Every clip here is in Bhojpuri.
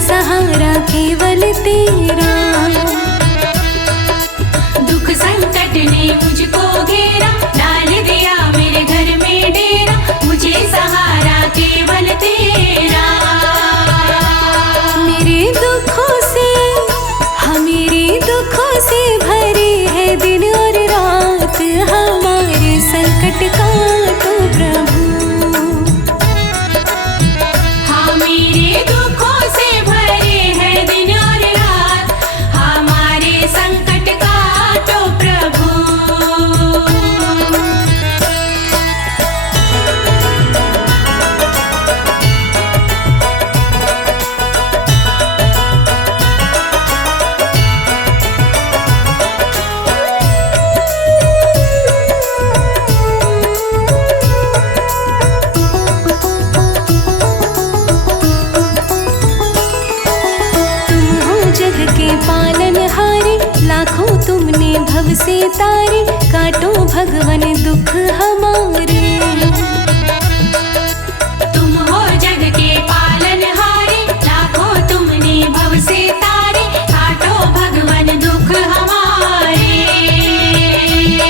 सहारा केवल तेरा। दुख संकट ने मुझको घेरा, डाल दिया मेरे घर में डेरा, मुझे सहारा केवल तेरा। मेरे दुखों से, हाँ मेरे दुखों से भरे है दिन और रात, हमारे संकट काटो प्रभु। हाँ मेरे दुखों से भरे है दिन और रात, हमारे संकट काटो प्रभु। जग के पालनहारे, लाखों तुमने भव से तारे, काटो भगवन दुख हमारे। तुम हो जग के पालनहारे, लाखों तुमने भव से तारे, काटो भगवन दुख हमारे।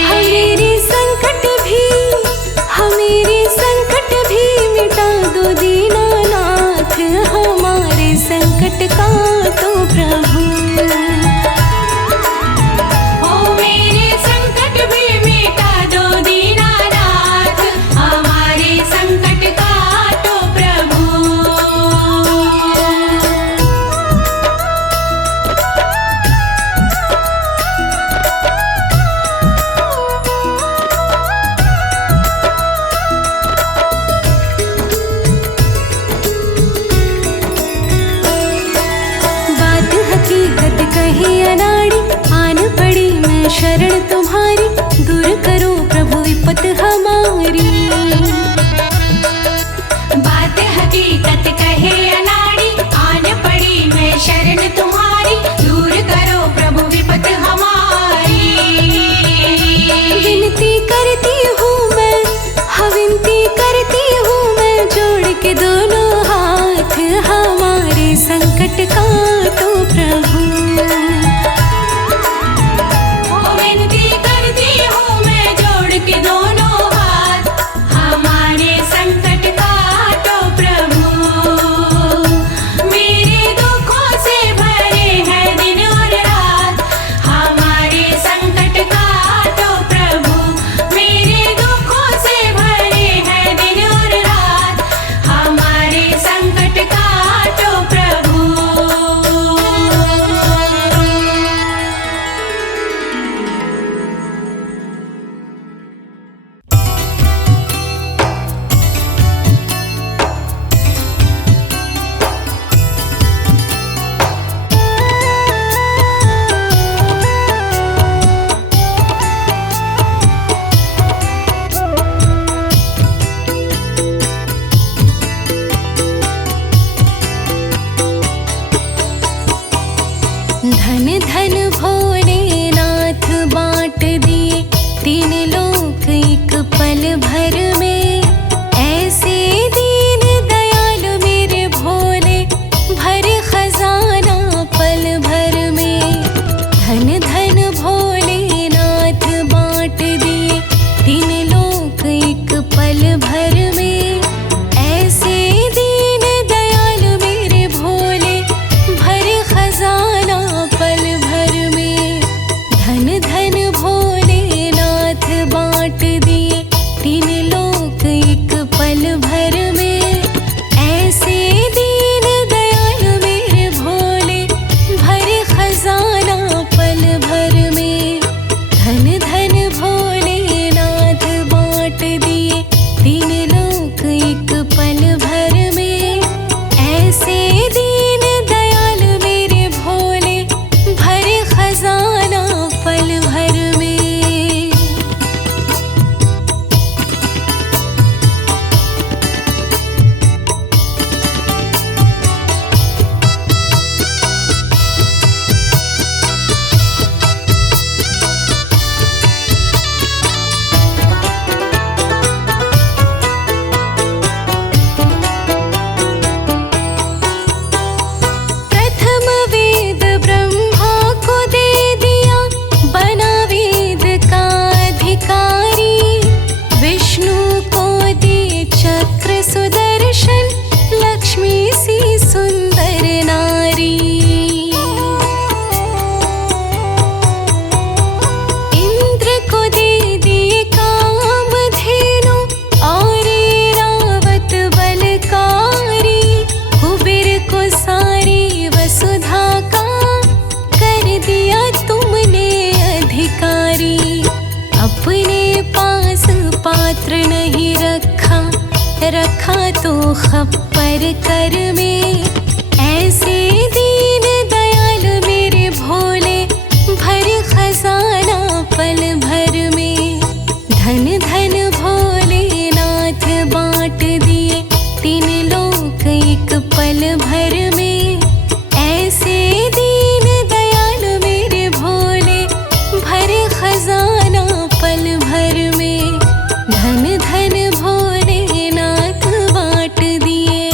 हमारे संकट भी, हमारे संकट भी मिटा दो दीनानाथ, हमारे संकट काटो प्रभु। ओ मेरे संकट भी मिटा दो दीनानाथ, हमारे संकट काटो प्रभु। बात हकीकत कही अनाड़ी, आन पड़ी मैं शरण तुम्हारी, दूर करो प्रभु विपत हमारी। बात हकीकत कहे अनाड़ी, आन पड़ी मैं शरण तुम्हारी, दूर करो प्रभु विपत हमारी। विनती करती हूँ मैं, हाँ विनती करती हूँ मैं, जोड़ के दोनों हाथ, हमारे संकट काटो प्रभु। ओ विनती करती हूँ मैं, जोड़ के दोनों हाथ, हमारे संकट काटो प्रभु। मेरे दुखों से भरे हैं दिन और रात, हमारे संकट काटो प्रभु। मेरे दुखों से भरे हैं दिन और रात, हमारे संकट काटो प्रभु। धन धन भोलेनाथ बांट दिए, तीन लोक एक पल भर में, ऐसे दीन दयालु मेरे भोले, भरे खजाना पल भर में। धन धन भोलेनाथ बांट दिए, तीन लोक एक पल भर में, ऐसे दीन दयालु मेरे भोले, भरे खजाना पल भर में। धन धन भोलेनाथ बांट दिए, तीन लोक एक पल भर में, ऐसे दीन दयालु मेरे भोले, भरे खजाना पल भर में। अपने पास पात्र नहीं रखा, रखा तो खप्पर कर में। ऐसे दीन दयाल मेरे भोले, भर खजाना पल भर में। धन धन भोलेनाथ बांट दिए, तीन लोक एक पल भर में। ऐसे दीन दयाल मेरे भोले, भर खजाना पल भर में। धन धन भोलेनाथ बांट दिए।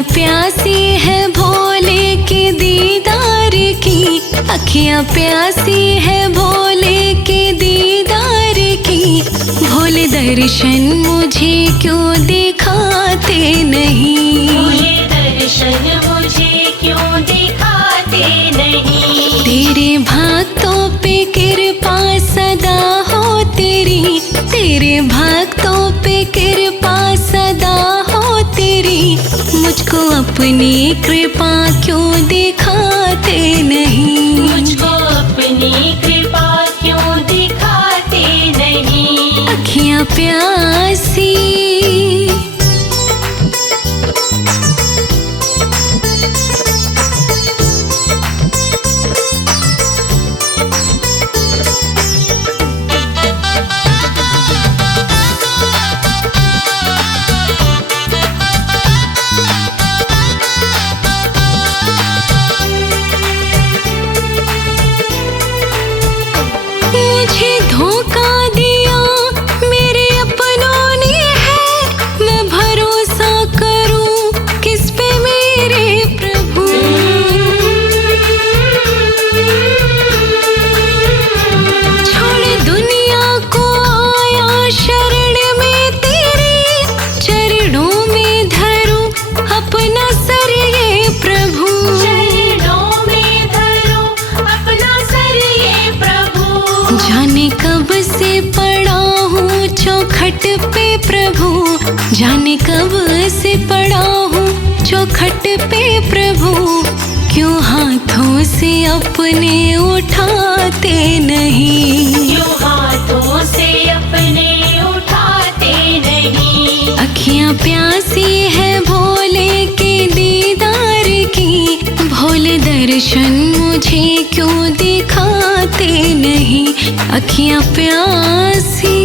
अखियाँ प्यासी है भोले के दीदार की, अखियाँ प्यासी है भोले के दीदार की। भोले दर्शन मुझे क्यों दिखाते नहीं, भोले दर्शन मुझे क्यों दिखाते नहीं। तेरे भक्तों पे कृपा सदा हो तेरी, तेरे भक्तों पे कृपा सदा हो तेरी। मुझको अपनी कृपा क्यों दिखाते नहीं, मुझको अपनी कृपा क्यों दिखाते नहीं। अखियाँ प्यासी मुझे धोखा दिया मेरे अपनों ने है, मैं भरोसा करूं किस पे मेरे प्रभु। छोड़ दुनिया को आया शरण में तेरी, चरणों में धरूं अपना सर ये प्रभु। चरणों में धरो अपना सर ये प्रभु। जाने कब से पड़ा हूँ चौखट पे प्रभु, जाने कब से पड़ा हूँ चौखट पे प्रभु। क्यों हाथों से अपने उठाते नहीं, क्यों हाथों से अपने उठाते नहीं। अखियाँ प्यासी है भोले के दीदार की। भोले दर्शन मुझे क्यों दिखाते नहीं, अखियाँ प्यासी।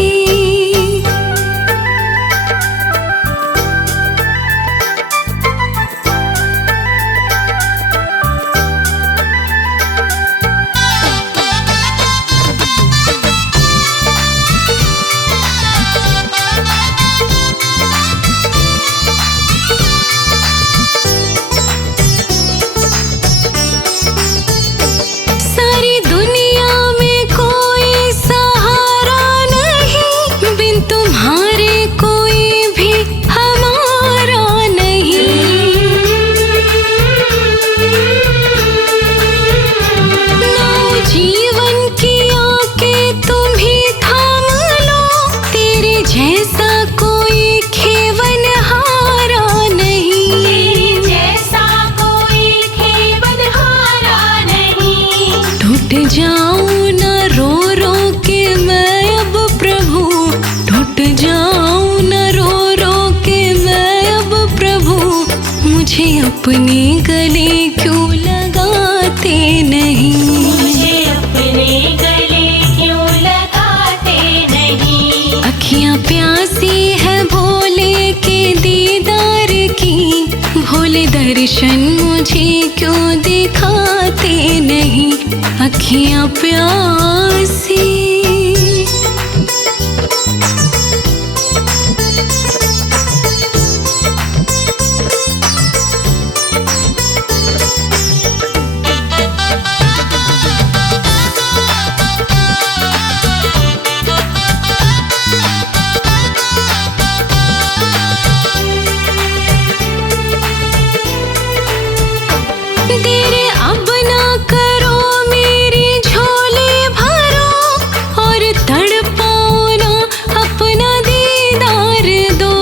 सारी दुनिया में कोई सहारा नहीं, बिन तुम्हारे कोई भी हमारा नहीं। नाव जीवन की आके तुम ही थाम लो, तेरे जैसा कोई खेवनहारा नहीं। जैसा कोई खेवनहारा नहीं। टूट जाऊं न रो रो के मैं अब प्रभु, टूट जाऊं न रो रो के मैं अब प्रभु। मुझे अपने गले क्यों लगाते नहीं, मुझे अपने गले क्यों लगाते नहीं। अखियाँ प्यासी है भोले के दीदार की। भोले दर्शन मुझे क्यों दिखाते नहीं, अखियाँ प्यासी। तेरे अब ना करो मेरी झोली भरो, और तड़पाओ ना अपना दीदार दो।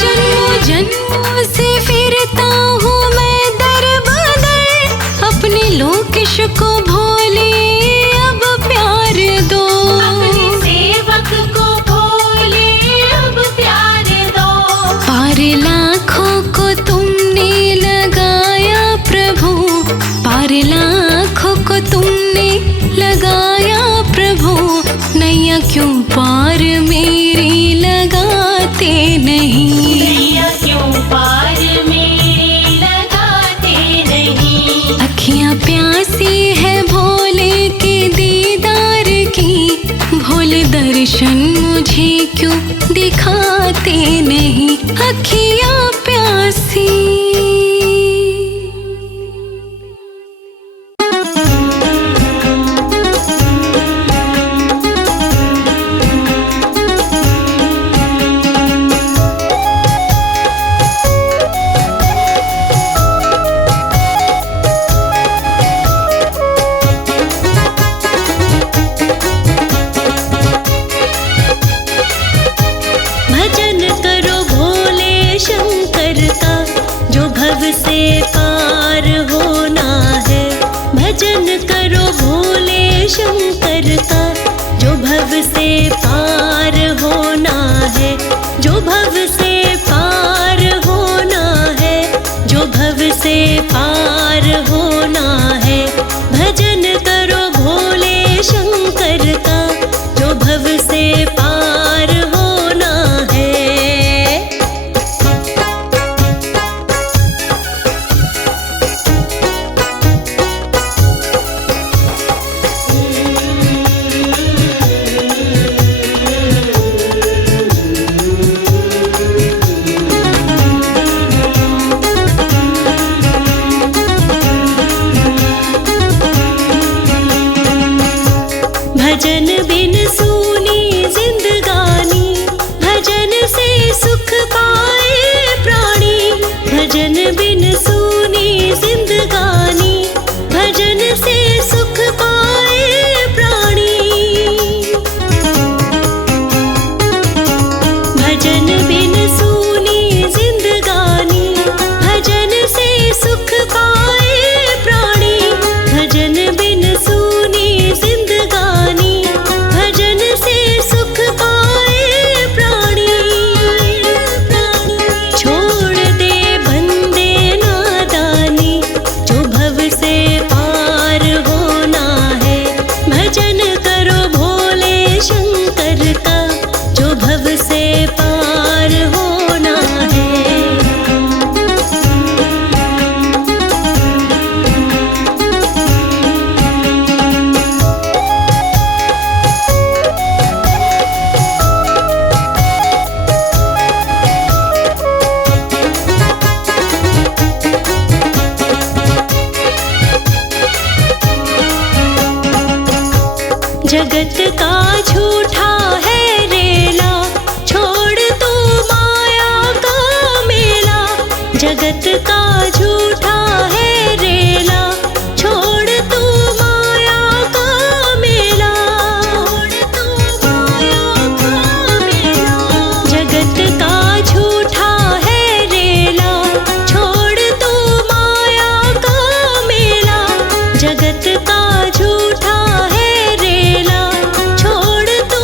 जन्मों जन्मों से फिरता हूँ मैं दर बदर, अपने लोकेश को भोले अब प्यार दो। अपने सेवक को भोले अब प्यार दो। पार लाखों को तुमने लगाया प्रभु, पार लाखों को तुमने लगाया प्रभु। नैया क्यों पार मेरी लगाते नहीं, नैया क्यों पार मेरी लगाते नहीं। अखियाँ प्यासी है भोले के दीदार की। भोले दर्शन मुझे मुझे क्यों दिखाते नहीं अखियाँ प्यासी। जगत का झूठा है रेला, छोड़ तू माया का मेला। जगत का झूठा है रेला, छोड़ तू माया का मेला। जगत का झूठा है रेला, छोड़ तू माया का मेला। जगत का झूठा है रेला, छोड़ तू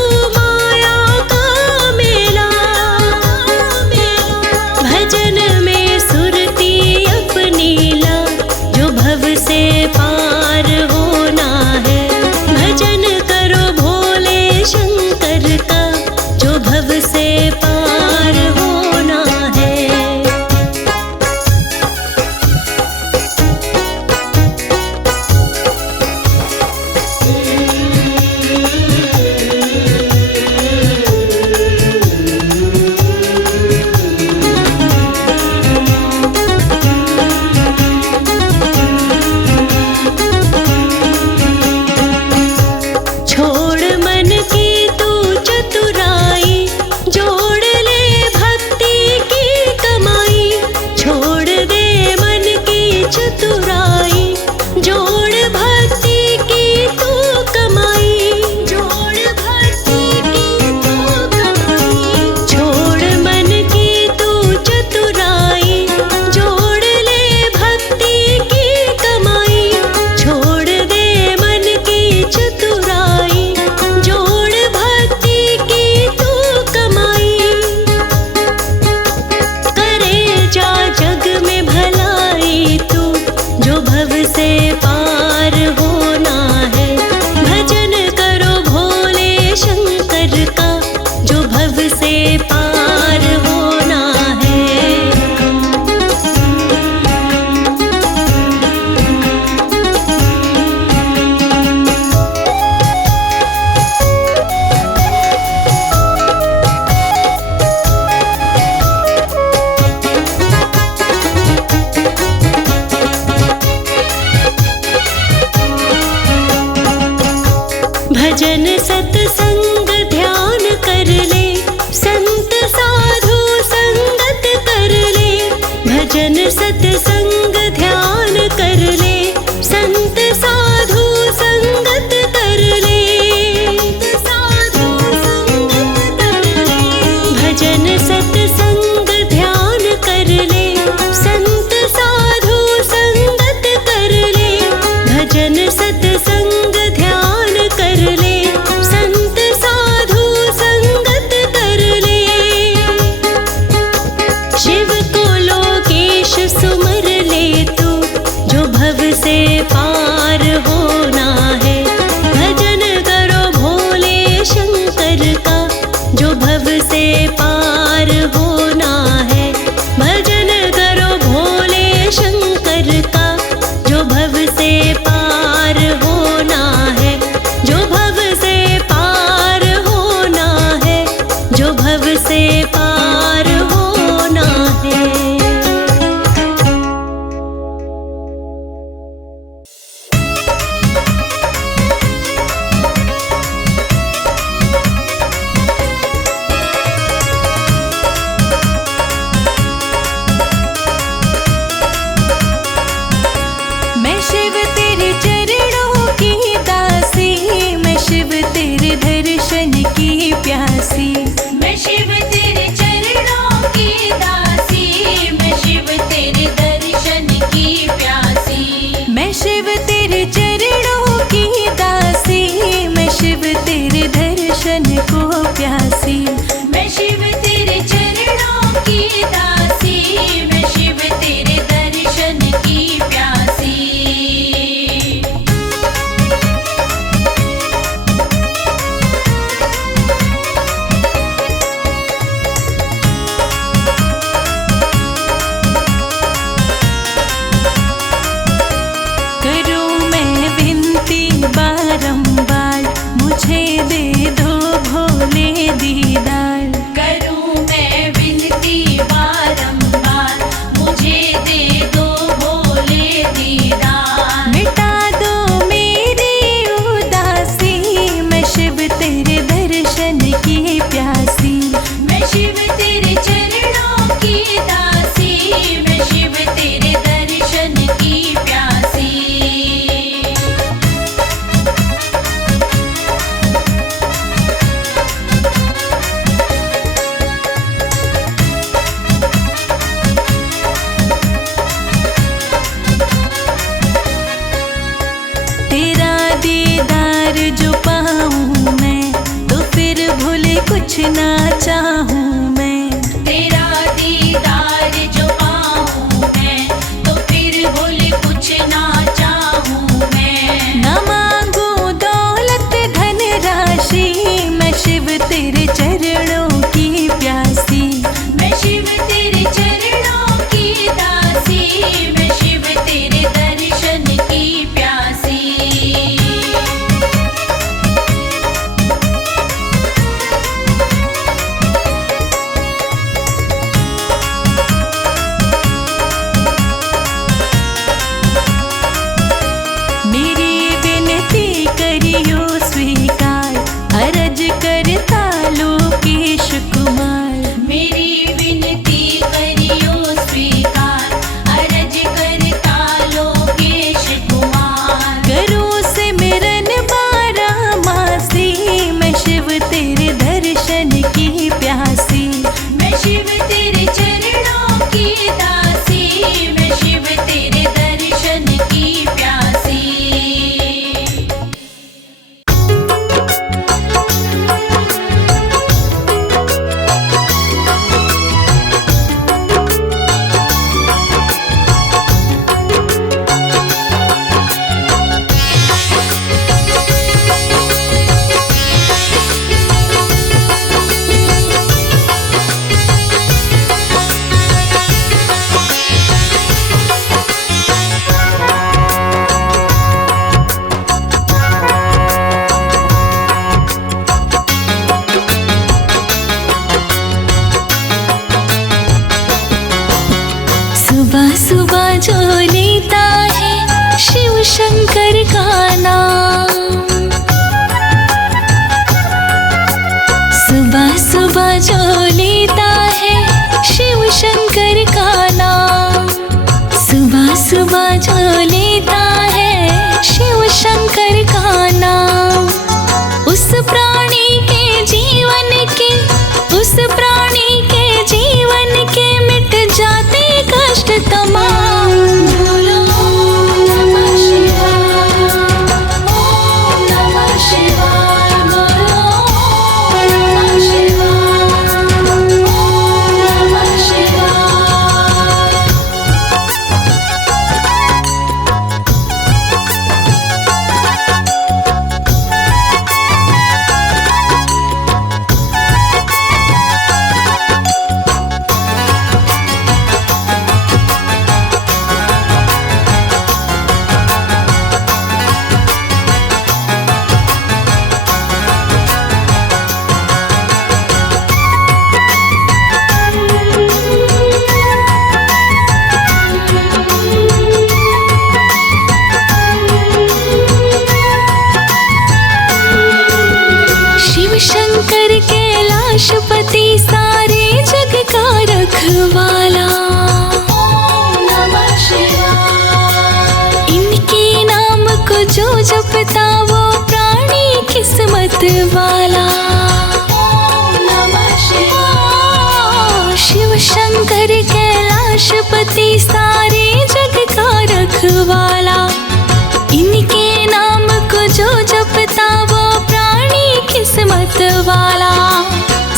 से पार होना है। भजन करो भोले शंकर का, जो भव से पार होना है। भजन करो भोले शंकर का, जो भव से पार होना है। जो भव से पार होना है, जो भव से पार होना है। मैं शिव तेरे चरणों की दासी, मैं शिव तेरे दर्शन की प्यासी। मैं शिव तेरे चरणों की दासी, मैं शिव तेरे दर्शन की प्यासी। मैं शिव तेरे चरणों की दासी, मैं शिव तेरे दर्शन को प्यासी। मैं शिव तेरे चरणों की दासी, मैं शिव तेरे दर्शन की प्यासी। करूं मैं विनती बारंबार, मुझे दे दो भोले दीदार। करूं मैं विनती बारंबार, मुझे दे दो भोले दीदार। मिटा दो मेरी उदासी, मैं शिव तेरे दर्शन की प्यासी। मैं शिव तेरे चरणों की दासी, मैं शिव तेरे दर्शन की प्यासी। तेरा दीदार जो पाऊं मैं, तो फिर भूले कुछ ना चाहूं मैं। तेरा दीदार जो पाऊं मैं, तो फिर भूल कुछ ना चाहूं मैं। न मांगू दौलत धन राशि, मैं शिव तेरे चरणों की प्यासी। मैं शिव तेरे चरणों की दासी, मैं शिव तेरे दर्शन की प्यासी। मेरी विनती करियो स्वीकार, अरज करता लोकेश कुमार। मेरी विनती करियो स्वीकार, अरज करता लोकेश कुमार। करूं सिमरन बारामासी, मैं शिव तेरे दर्शन की प्यासी। मैं शिव तेरे चरणों की दासी, मैं शिव तेरे दर्शन की प्यासी। सुबह सुबह जो लेता है शिव शंकर का नाम, सुबह सुबह जो लेता है शिव शंकर का नाम। सुबह सुबह जो लेता है शिव शंकर का नाम, उस प्राणी के जीवन के, उस प्राणी के जीवन के मिट जाते कष्ट तमाम। बोलो ओम नमः शिवाय, ओम नमः शिवाय। बोलो ओम नमः शिवाय, ओम नमः शिवाय। जो जपता वो प्राणी किस्मत वाला। ओम नमः शिवाय। शिव शंकर कैलाशपति सारे जग का रखवाला। इनके नाम को जो जपता वो प्राणी किस्मत वाला।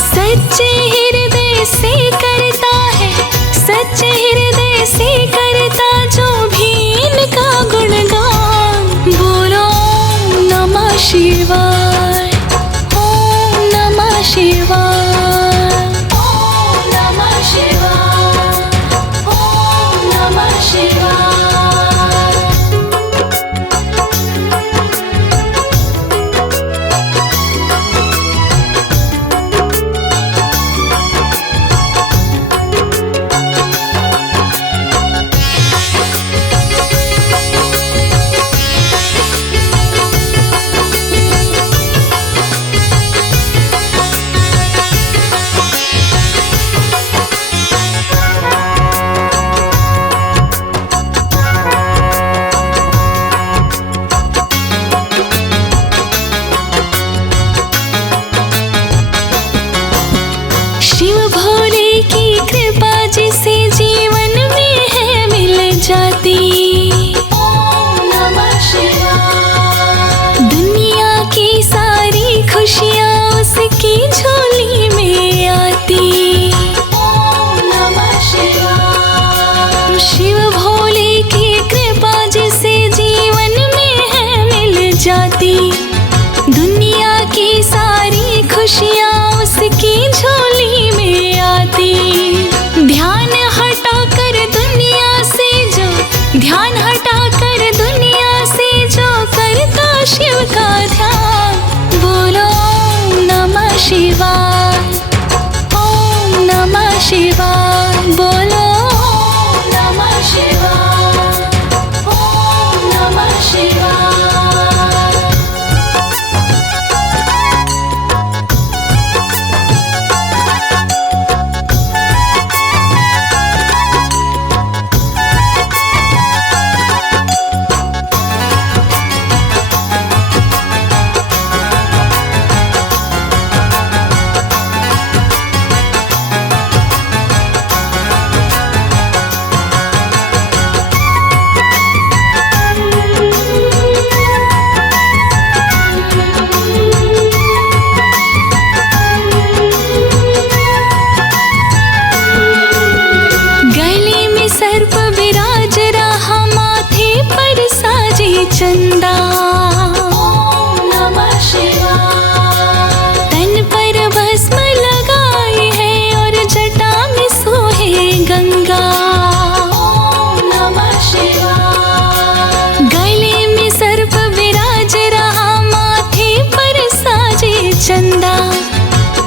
सच्चे हृदय से करता है, सच्चे हृदय से करता जो भी इनका गुणगान। बोलो ओम नमः शिवाय, ओम नमः शिवाय, ओम नमः शिवाय, ओम नमः शिवाय। शिव भोले की कृपा जिसे जीवन में है मिल जाती। ओम नमः शिवाय। दुनिया की सारी खुशियाँ उसकी झोली में आती। ओम नमः शिवाय। शिव भोले की कृपा जिसे जीवन में है मिल जाती। दुनिया की सारी खुशियाँ उसकी झोली में आती। ध्यान हटा कर दुनिया से जो, ध्यान हटा कर दुनिया से जो करता शिव का ध्यान। बोलो ओम नमः शिवाय, ओम नमः शिवाय। बोलो ओम नमः शिवाय, ओम नमः शिवाय। गले में सर्प विराज रहा, माथे पर साजे चंदा। ओम नमः शिवाय। तन पर भस्म लगाए है और जटा में सोहे गंगा। ओम नमः शिवाय। गले में सर्प विराज रहा, माथे पर साजे चंदा।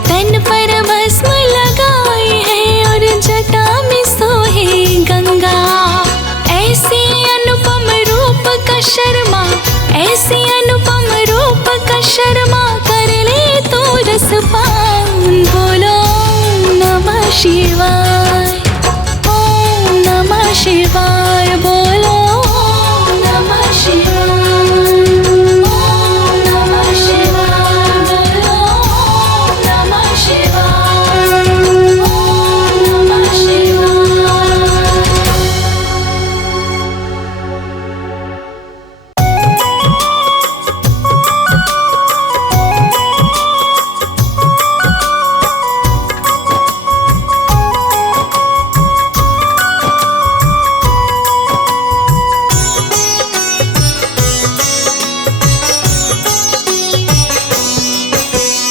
तन पर भस्म लगाए है और जटा में सोहे गंगा। ऐसे अनुपम रूप का शर्मा, ऐसे अनुपम रूप का शर्मा कर ले तो रसपान। बोलो ओम नमः शिवाय, ओम नमः शिवाय। बोलो ओम नमः शिवाय, ओम नमः शिवाय। बोलो ओम नमः शिवाय, ओम नमः शिवाय।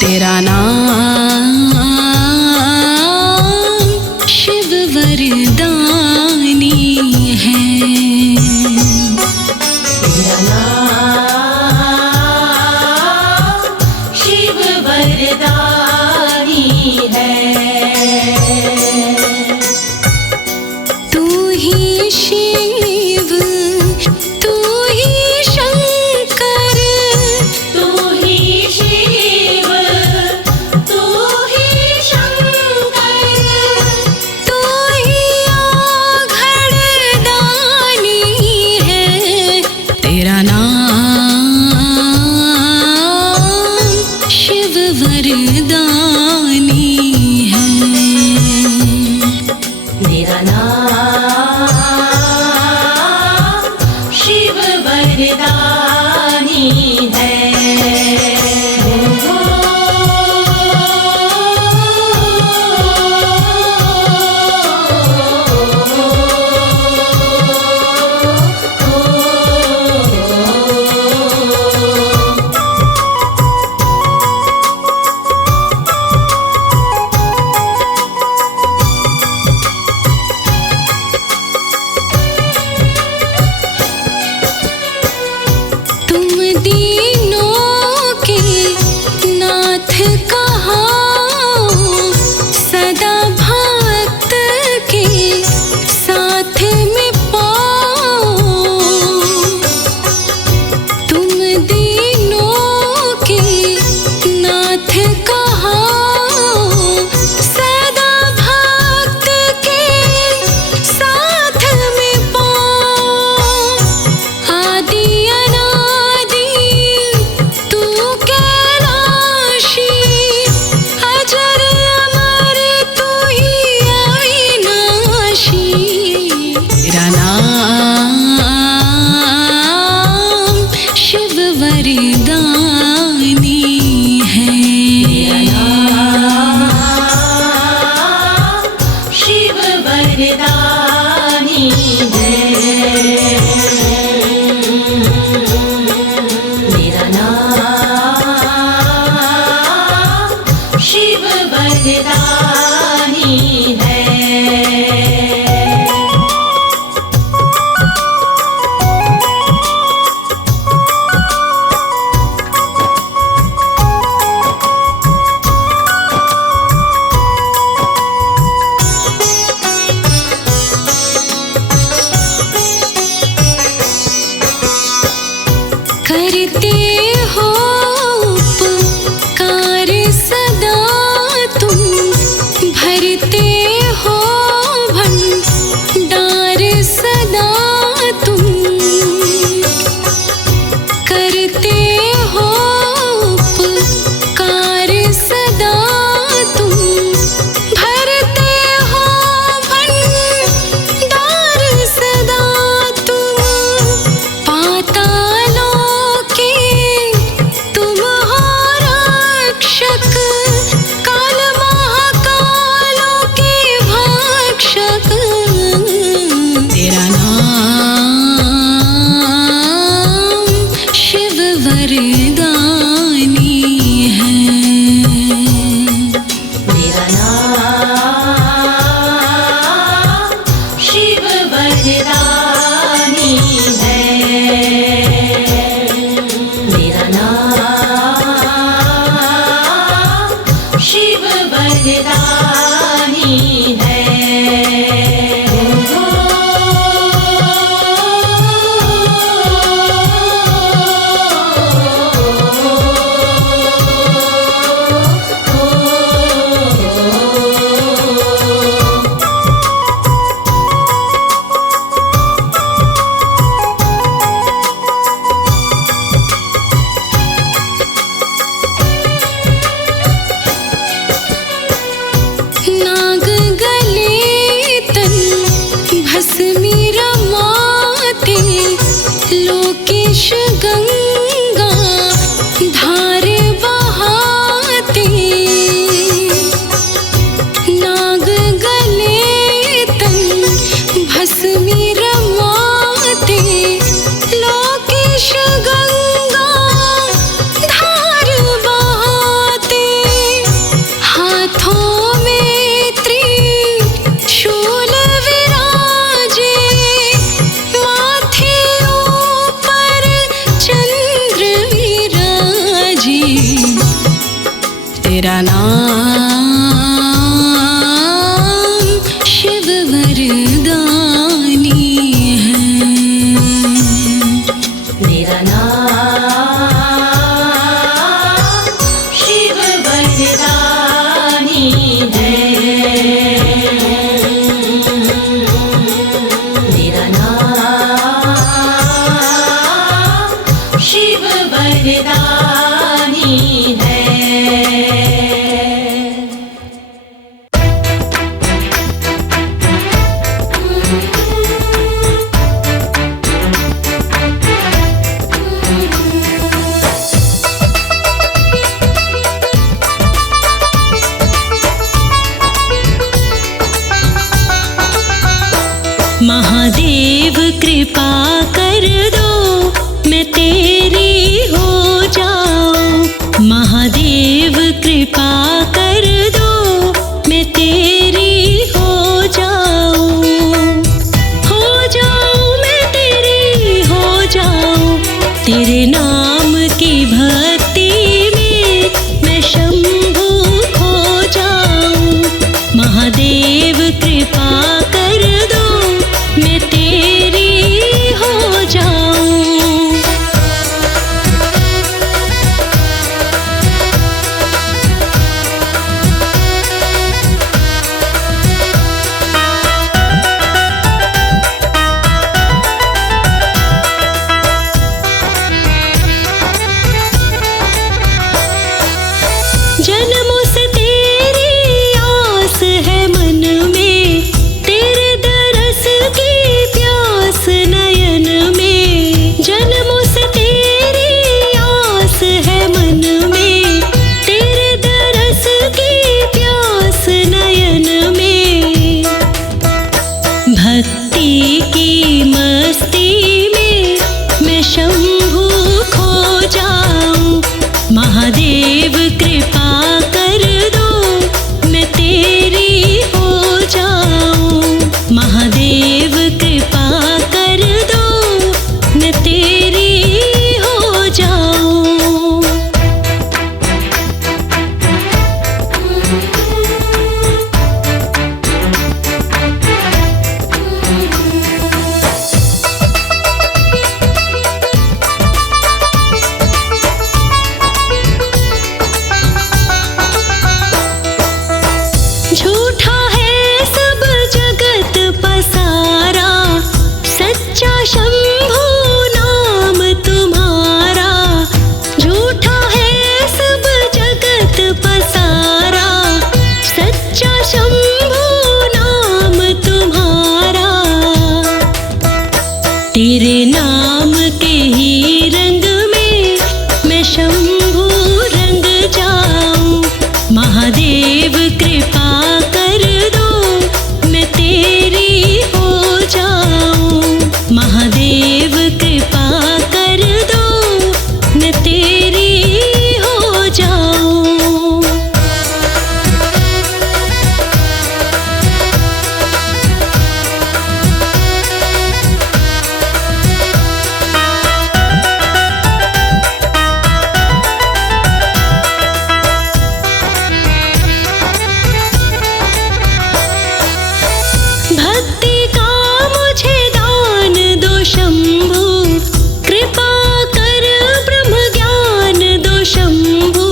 तेरा नाम शिव वरदानी है। तेरा नाम शिव वरदानी है। तू ही शिव, तू ही शंकर, तू ही शिव, तू ही शंकर, तू ही आघड़ दानी है। तेरा नाम वरदानी है। तुम दीनों के नाथ कहाओ, सदा भक्त के साथ में पाओ। तुम दीनों के नाथ कहाओ, सदा भक्त के साथ में पाओ। आदि अनादि तू कैलाशी, अजर अमर तू ही अविनाशी। तेरा नाम शिव वरदानी है। शिव वरदानी है। मेरा नाम शिव वरदानी है। करते हो उपकार सदा तुम, भरते हो भंडार सदा तुम। करते हो उपकार सदा तुम, भरते हो भंडार सदा तुम। पातालों के तुम हो रक्षक, काल महाकालों के भक्षक। तेरा नाम शिव वरदानी है। मेरा नाम शिव वरदानी है। मेरा नाम शिव वरदानी है। नाग गले तन भस्मी रमाते, लोकेश गंगा धार बहाते। नाग गले तन भस्मी रमाते, लोकेश गंगा धार बहाते। हाथों में त्रिशूल विराजे, माथे ऊपर तेरे नाम की भक्ति में मैं शंभू खो जाऊं। महादेव कृपा कर दो, मैं तेरी हो जाऊं। जन्मों से तेरी आस है मन में, तेरे दरस की प्यास नयन में। जन्मों से तेरी आस है मन में, तेरे दरस की प्यास नयन में। भक्ति की मस्ती में मैं शंभू खो जाऊं। महादेव कृपा कर दो, मैं तेरी हो जाऊं। महादेव कृपा कर दो, मैं तेरी हो जाऊं। झूठा है सब जगत पसारा, सच्चा शंभू नाम तुम्हारा। झूठा है सब जगत पसारा, सच्चा शंभू नाम तुम्हारा। तेरे नाम के ही रंग में मैं शंभू रंग जाऊं। महादेव कृपा कर दो, मैं तेरी हो जाऊं। महादेव कृपा कर दो, मैं तेरी हो जाऊं। भक्ति का मुझे दान दो शंभू, कृपा कर ब्रह्म ज्ञान दो शंभू।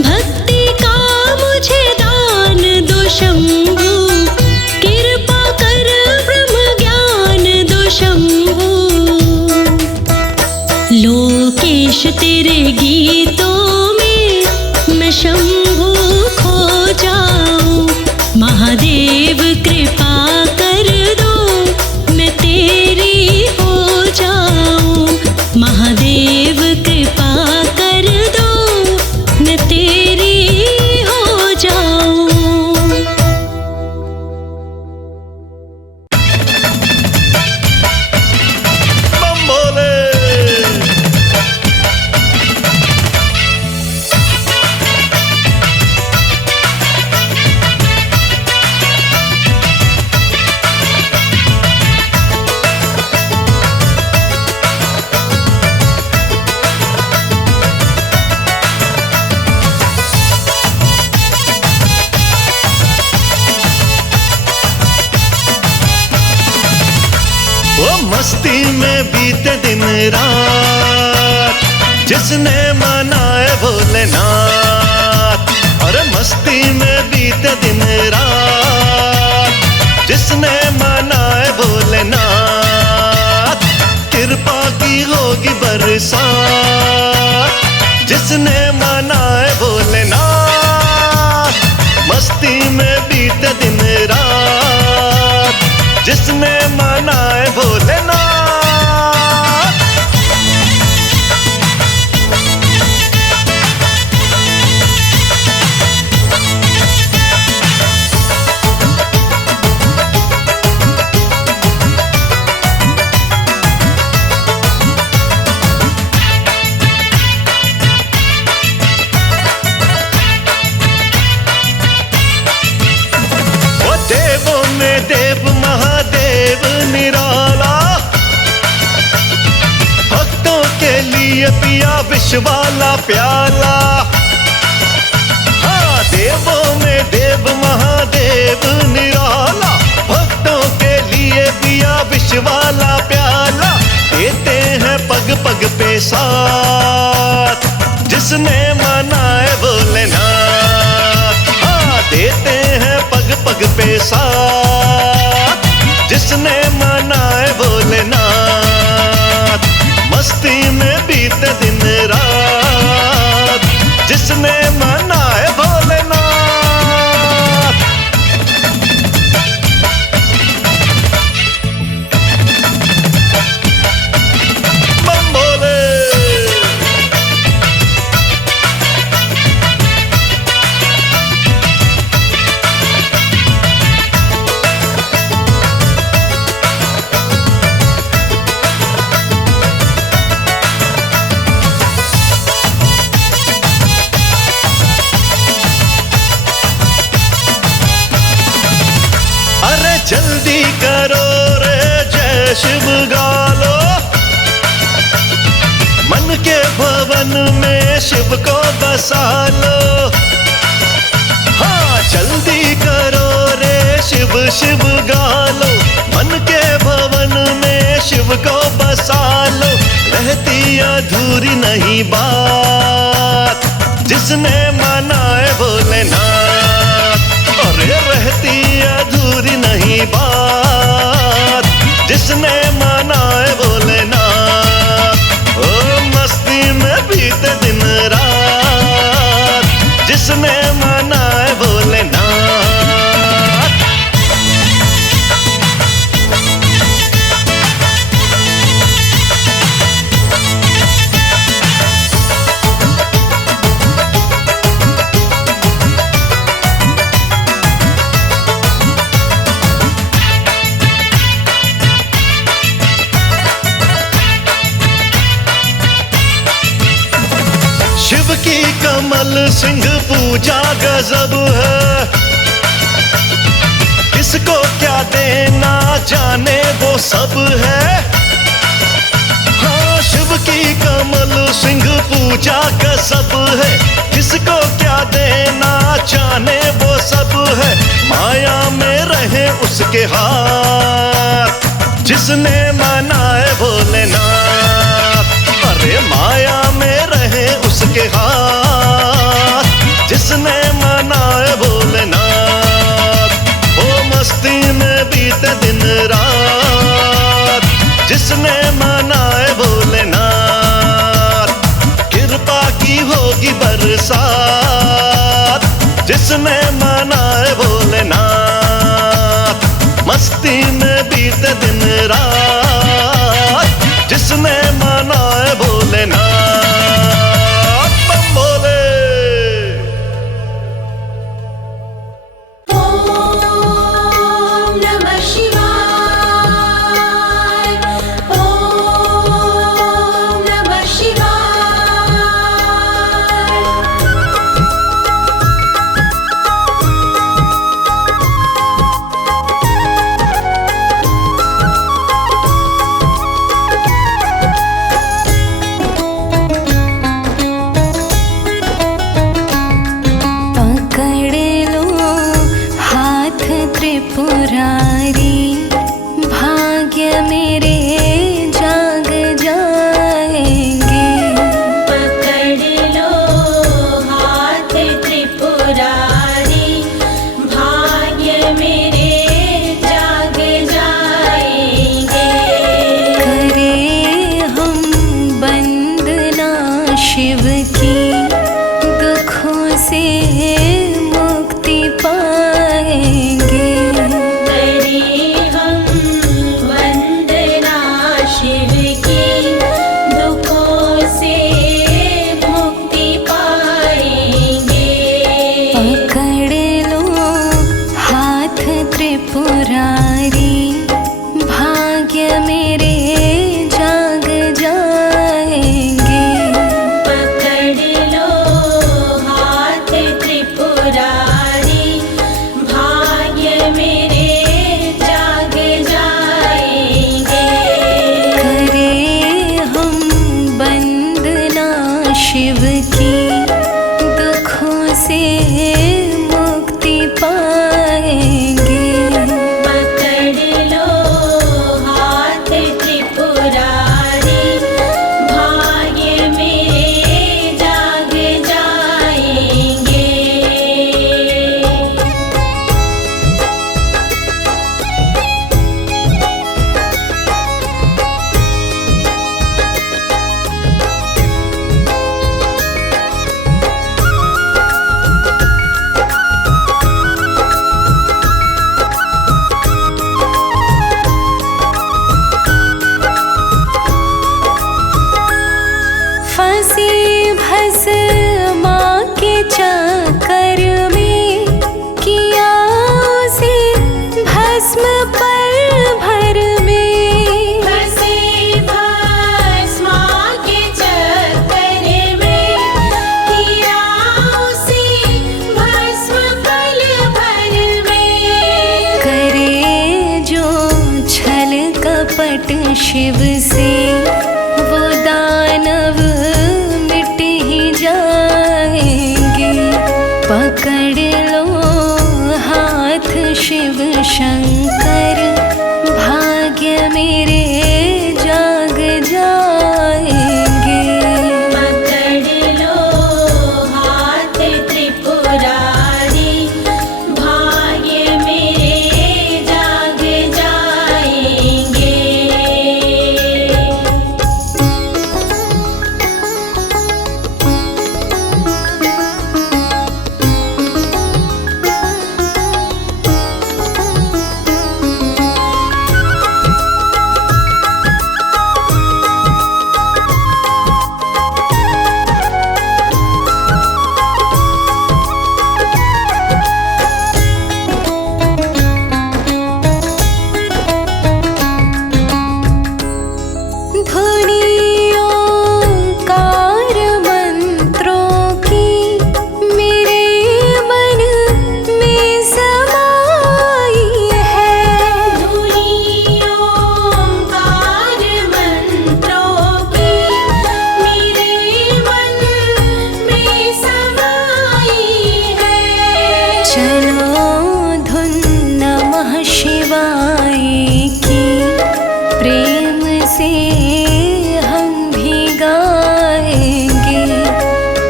भक्ति का मुझे दान दो शंभू, कृपा कर ब्रह्म ज्ञान दो शंभू। लोकेश तेरे गीतों में मैं शंभू खो जाऊं। महादेव कृपा कर दो, मैं तेरी हो जाऊं। महादेव कृपा कर दो, मैं तेरी हो जाऊं। बम भोले। वो मस्ती में बीते दिन रात, जिसने मनाए भोलेनाथ। अरे मस्ती में बीते दिन रात, जिसने मनाए भोलेनाथ। कृपा की होगी बरसात, जिसने मनाए भोलेनाथ। मस्ती में बीते दिन रात, जिसने मनाए भोलेनाथ। वो देवों में देव महादेव निराला। लिए पिया विष वाला प्याला। हाँ, देवों में देव महादेव निराला, भक्तों के लिए पिया विष वाला प्याला। देते हैं पग पग पे साथ, जिसने मनाए भोलेनाथ। हाँ, देते हैं पग पग पे साथ, जिसने मनाए भोलेनाथ। मस्ती में बीते दिन रात, जिसने मनाए भोलेनाथ। बम भोले। अरे जल्दी करो रे जय शिव गालो, मन के भवन में शिव को बसा लो। हाँ, जल्दी करो रे शिव शिव गालो, मन के भवन में शिव को बसा लो। रहती अधूरी नहीं बात, जिसने मनाए भोलेनाथ। अरे रहती अधूरी नहीं बात, जिसने मनाए भोलेनाथ। ओ मस्ती में बीते दिन रात, जिसने मनाए भोलेनाथ। शिव की कमल सिंह पूजा गजब है, किसको क्या देना जाने वो सब है। हाँ, शिव की कमल सिंह पूजा गजब है, किसको क्या देना जाने वो सब है। माया में रहे उसके हाथ, जिसने मनाए भोलेनाथ। अरे माया में रहे उसके हाथ, जिसने मनाए भोलेनाथ। ओ मस्ती में बीते दिन रात, जिसने मनाए भोलेनाथ। कृपा की होगी बरसात, जिसने मनाए भोलेनाथ। मस्ती में बीते दिन रात, जिसने मनाए भोलेनाथ। बम भोले। ओम नमः शिवाय, ओम नमः शिवाय। से भस्मा के चक्कर में किया उसे भस्म पर भर में। बसे भस्मा के चक्कर में किया उसे भस्म पल भर में। करे जो छल कपट शिव से वो दानव मिट ही जाएंगे। पकड़ लो हाथ शिव शंकर, भाग्य मेरे जाग जाएंगे। पकड़ लो हाथ त्रिपुरारी, भाग्य मेरे जाग जाएंगे।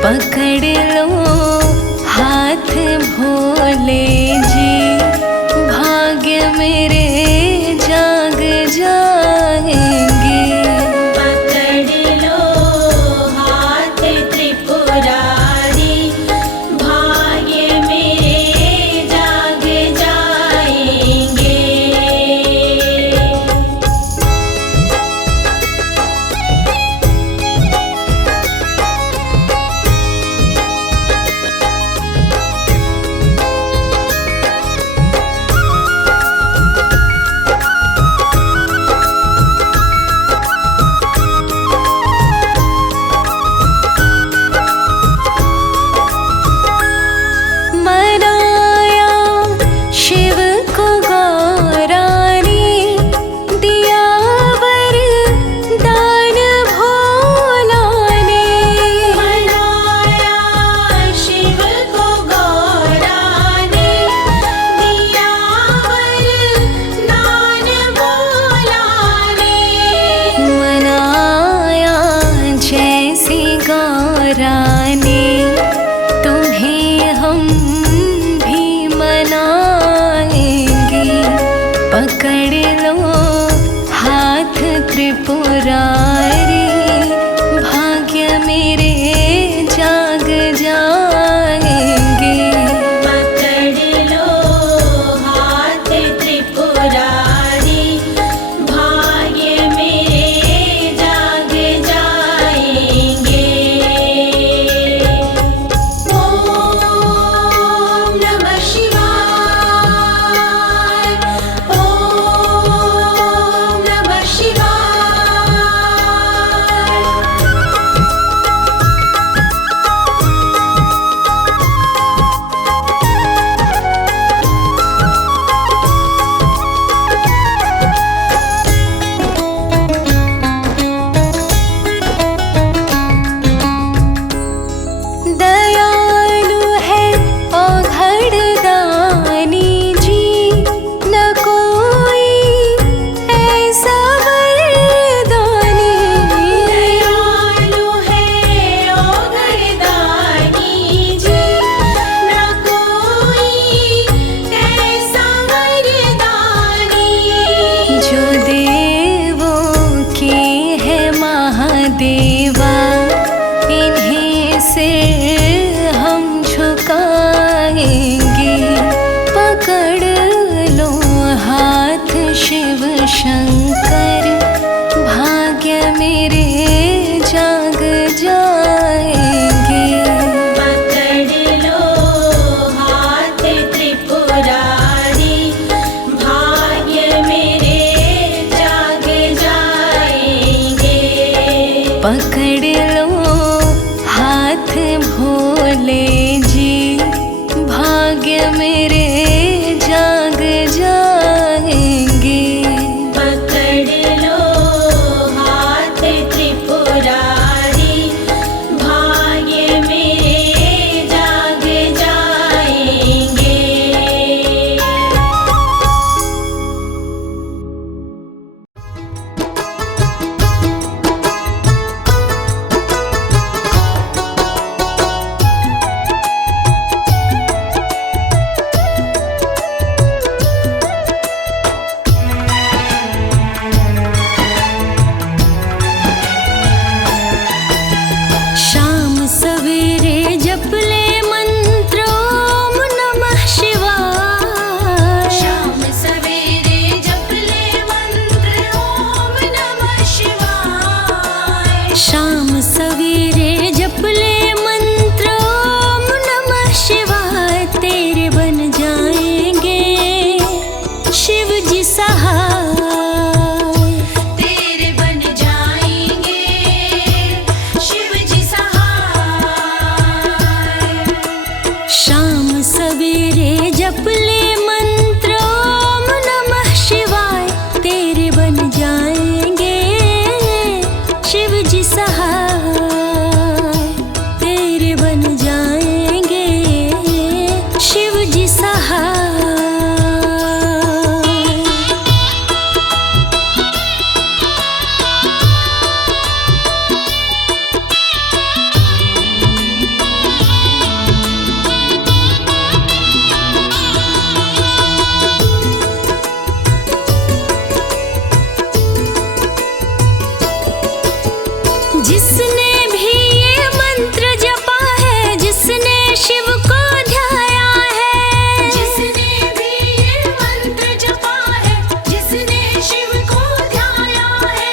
पकड़ लो हाथ भोले जी, भाग्य मेरे जाग जाएंगे। पकड़ लो हाथ त्रिपुरारी, भाग्य मेरे जाग जाएंगे। तुम्हें हम भी मनाएंगे। पकड़ लो हाथ त्रिपुरारी, भाग्य मेरे जाग जाएंगे। पकड़ लो हाथ त्रिपुरारी, भाग्य मेरे जाग जाएंगे। ओम नमः शिवाय, ओम नमः शिवाय। दयालु है औघड़ दानी जी, न कोई ऐसा वरदानी। दयालु है औघड़ दानी जी, न कोई ऐसा वरदानी। जो देवों के है महादेवा, इन्हें से हम झुकाएंगे। पकड़ लो हाथ शिव शंकर, भाग्य मेरे जाग जा पकड़ लो हाथ भोले जी, भाग्य मेरे जाग जाएंगे। पकड़ लो हाथ त्रिपुरारी, भाग्य मेरे जाग जाएंगे। शाम सवेरे जप ले मंत्र ओम नमः शिवाय। शाम सवेरे जप ले मंत्र ओम नमः शिवाय। शाम सवेरे जप ले मंत्र ओम नमः शिवाय। तेरे बन जाएंगे शिव जी सहाय। तेरे बन जाएंगे शिव जी सहाय। शाम सवेरे जप ले मंत्र ओम नमः शिवाय। तेरे बन जाएंगे शिव जी सहाय। तेरे बन जाएंगे शिव जी सहाय। जिसने भी ये मंत्र जपा है, जिसने शिव को ध्याया है, जिसने भी ये मंत्र जपा है, जिसने शिव को ध्याया है,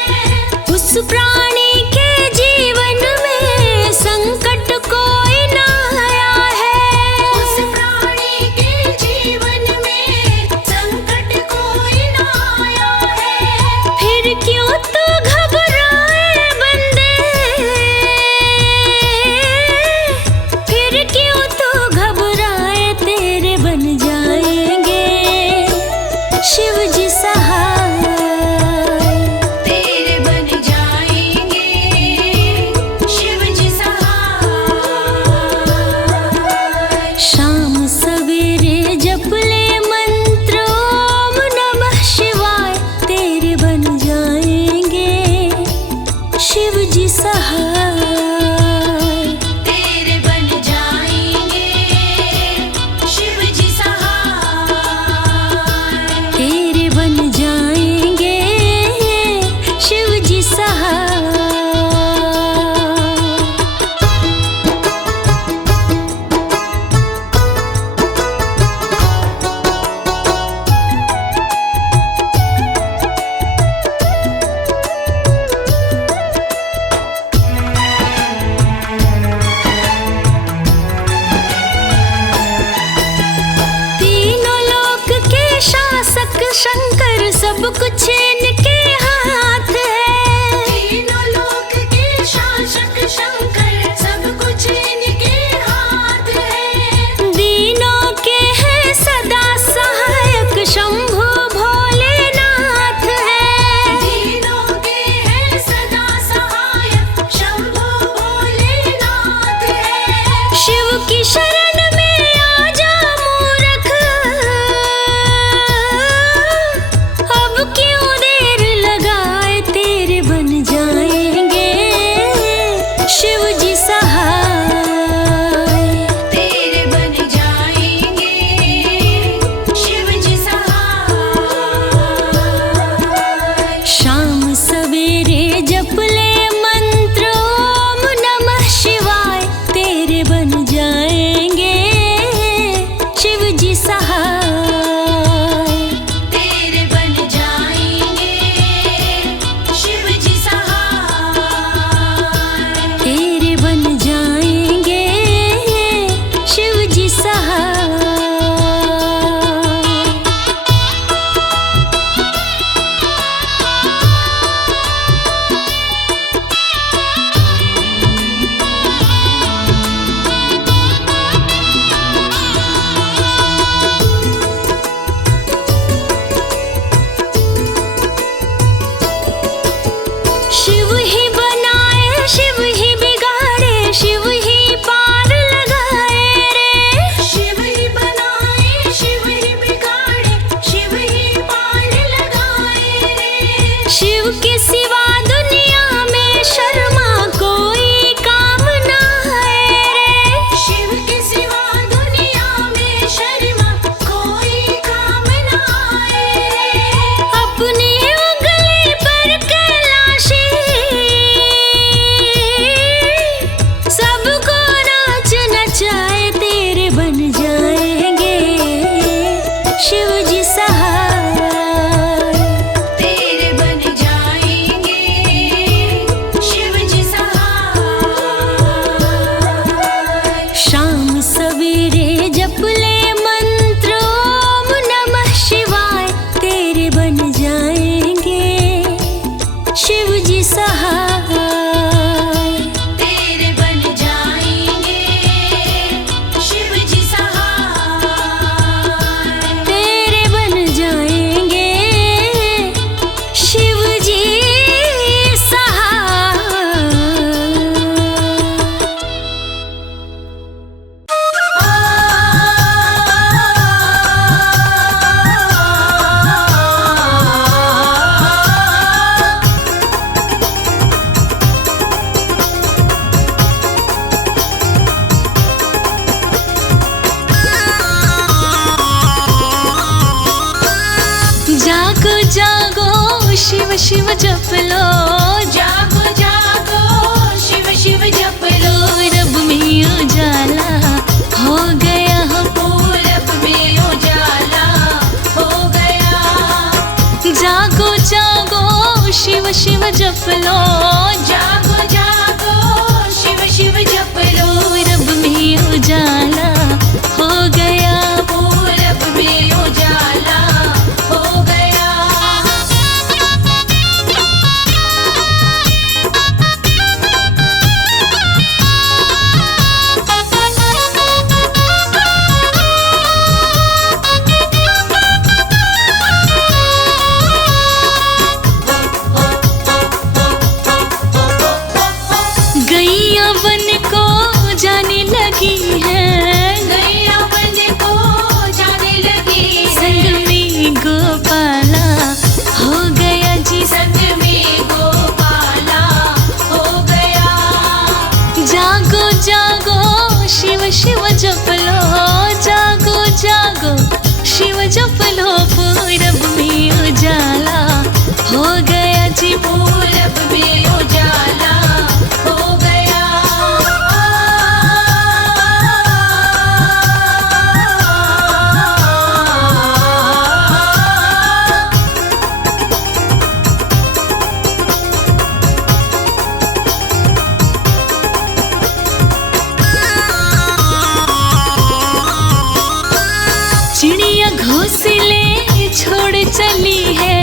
उस प्राणी के जीवन में संकट कोई ना आया है। उस प्राणी के जीवन में संकट कोई ना आया है। फिर क्यों तू घबराए बंदे, फिर क्यों तू घबराए। तेरे बन जाएंगे शिव जी सहाय। तेरे बन जाएंगे शिव जी सहाय। शाम सवेरे जप ले मंत्र ओम नमः शिवाय। तेरे बन जाएंगे शिव जी सहाय। तेरे बन जाएंगे शिव जी सहाय। तेरे बन जाएंगे शिव जी सहाय। जागो शिव शिव जप लो, जागो जागो शिव शिव जप लो, पूरब में उजाला हो गया हो, पूरब में उजाला हो गया। जागो जागो शिव शिव जप लो, जागो जागो शिव शिव जप लो, पूरब में उजाला हो गया, पूरब में उजाला हो गया। गैया बन को जाने लगी है, गैया बन को जाने लगी है, संग में गोपाला हो गया जी, संग में गोपाला हो गया। जागो जागो शिव शिव जप लो, जागो जागो शिव जप लो, पूरब में उजाला हो गया जी, पूरब में उजाला हो गया। चिड़िया घोंसले छोड़ चली है,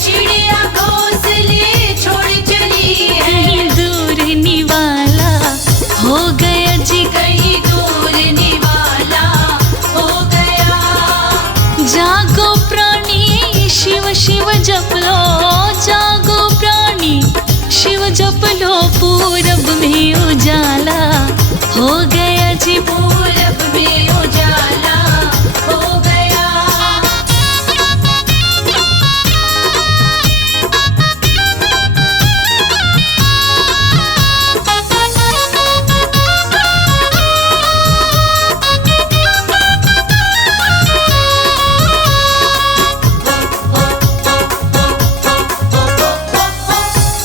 चिड़िया घोंसले छोड़ चली है, कहीं दूर निवाला हो गया जी, कहीं दूर निवाला हो गया। जागो प्राणी शिव शिव जप लो, जागो प्राणी शिव जप लो, पूरब में उजाला हो गया जी, पूरब में उजाला हो गया।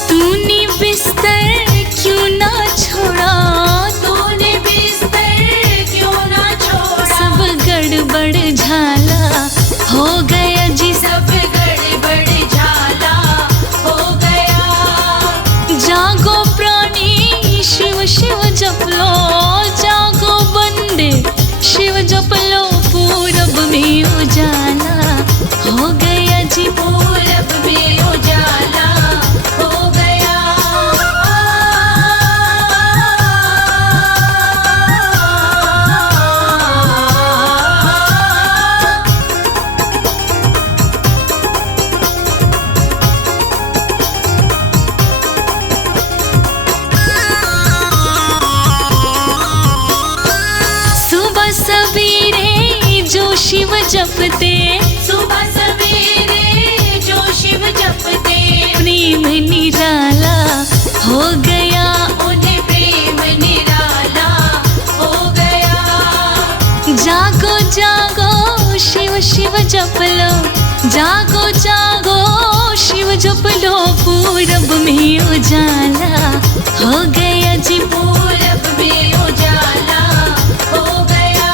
तूने बिस्तर क्यों ना छोड़ा, तूने बिस्तर क्यों ना छोड़ा, सब गड़बड़ झाला हो गया जी, सब गड़बड़ झाला हो गया। जागो प्राणी शिव शिव जप लो, जागो बंदे शिव जप लो, पूरब में उजाला हो गया जी, पूरब में उजाला हो गया। सुबह सवेरे जो शिव जपते, सुबह सवेरे जो शिव जपते, प्रेम निराला हो गया, उन्हें प्रेम निराला हो गया। जागो जागो शिव शिव जप लो, जागो जागो शिव जप लो, पूरब में उजाला हो गया जी, पूरब में उजाला हो गया।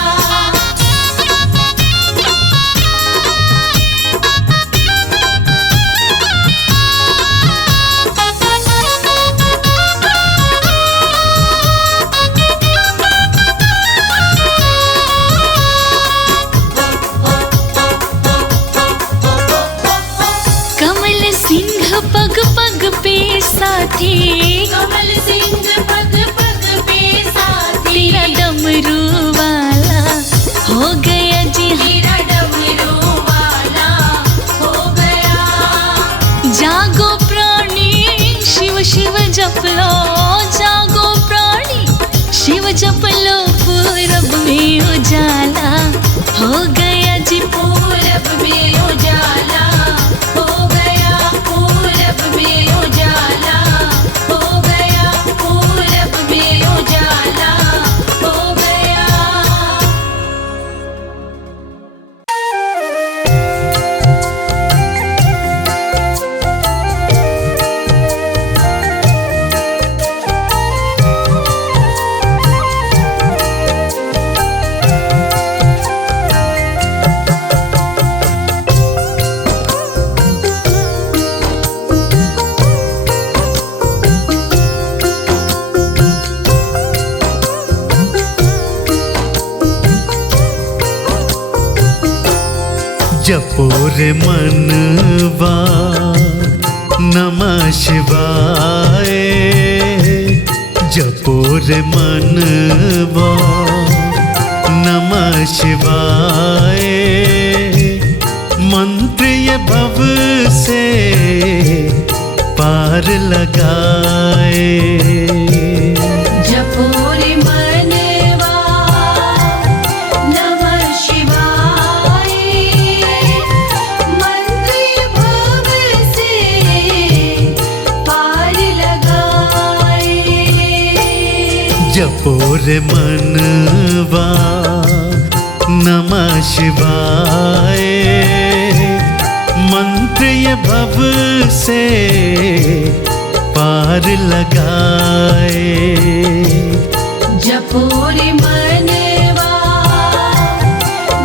कमल सिंह पग पग पे साथी, कमल सिंह जपो रे मनवा नमः शिवाय, जपो रे मनवा नमः शिवाय। मंत्र ये भव से पार लगाए। जपो रे मनवा नमः शिवाय, मंत्र भव से पार लगाए। जपो रे मनवा नमः शिवाय, मंत्र ये भव से पार लगाए। जपो रे मनवा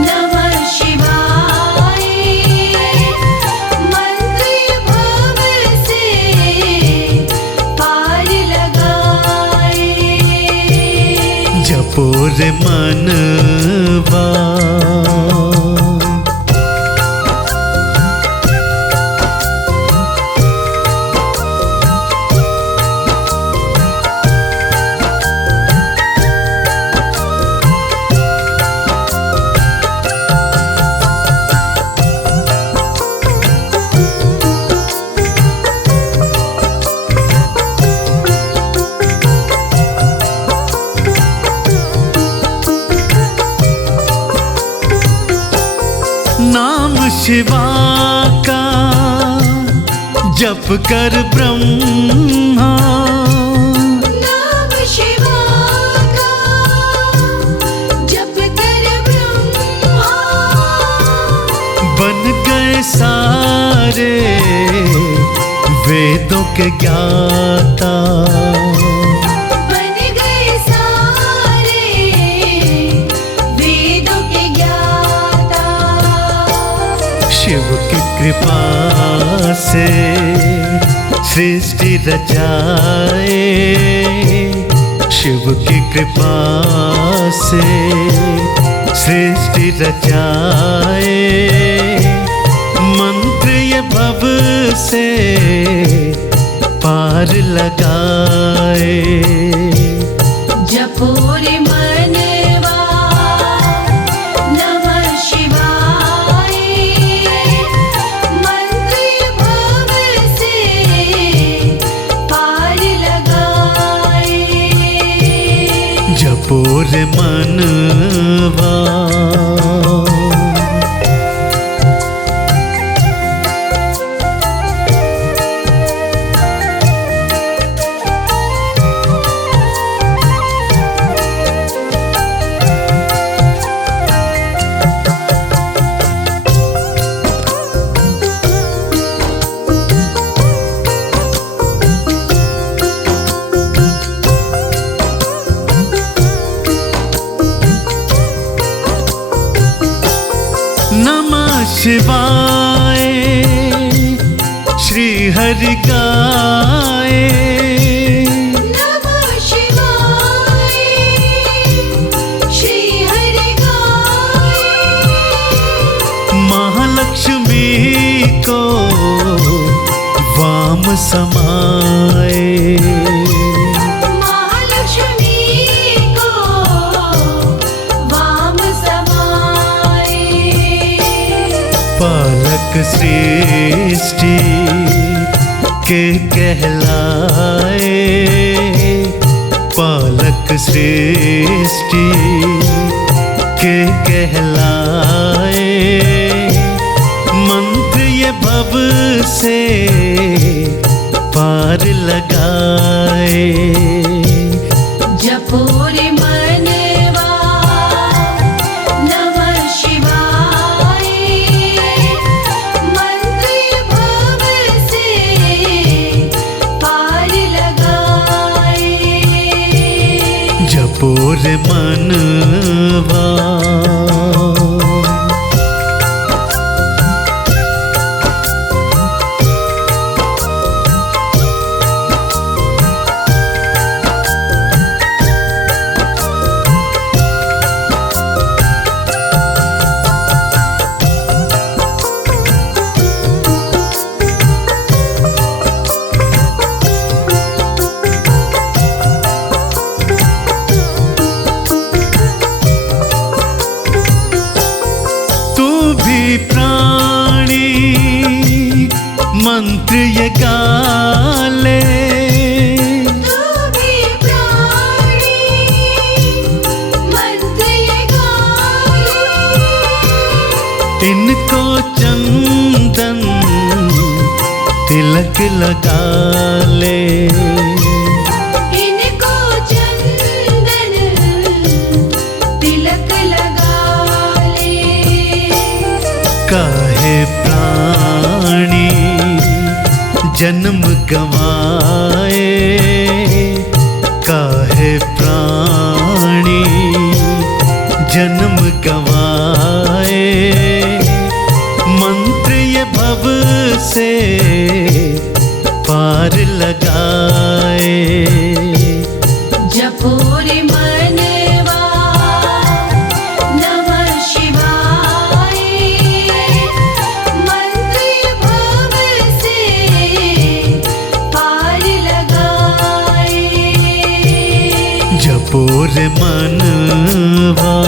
नमः शिवाय, मंत्र भव से पार लगाए। जपो रे मनवा। नाम शिवा का जप कर ब्रह्मा, नाम शिवा का जप कर ब्रह्मा, बन गए सारे वेदों के ज्ञाता। बन गए सारे वेदों के ज्ञाता। शिव की कृपा से सृष्टि रचाए, शिव की कृपा से सृष्टि रचाए। मंत्र ये भव से पार लगाए। जपो रे मनवा नमः शिवाय, मंत्र भव से पार लगाए। जपो रे मनवा। नमः शिवाय श्री हरि गाए। नमः शिवाय श्री हरि गाए। महालक्ष्मी को वाम समाए। महालक्ष्मी को वाम समाए। पालक सृष्टि के कहलाए, पालक सृष्टि के कहलाए। मंत्र ये भव से पार लगाए। जपो रे मनवा नमः शिवाय, मंत्र भव से पार लगाए। जपो रे मनवा। मंत्र ये गाले, तू भी प्राणी मंत्र ये गाले। इनको चंदन तिलक लगा ले, इनको चंदन तिलक लगा ले। काहे प्राणी जन्म गवाए, काहे प्राणी जन्म गवाए, मंत्र ये भव से पार लगाए। जपो रे मनवा नमः शिवाय, मंत्र भव से पार लगाए। जपो रे मनवा।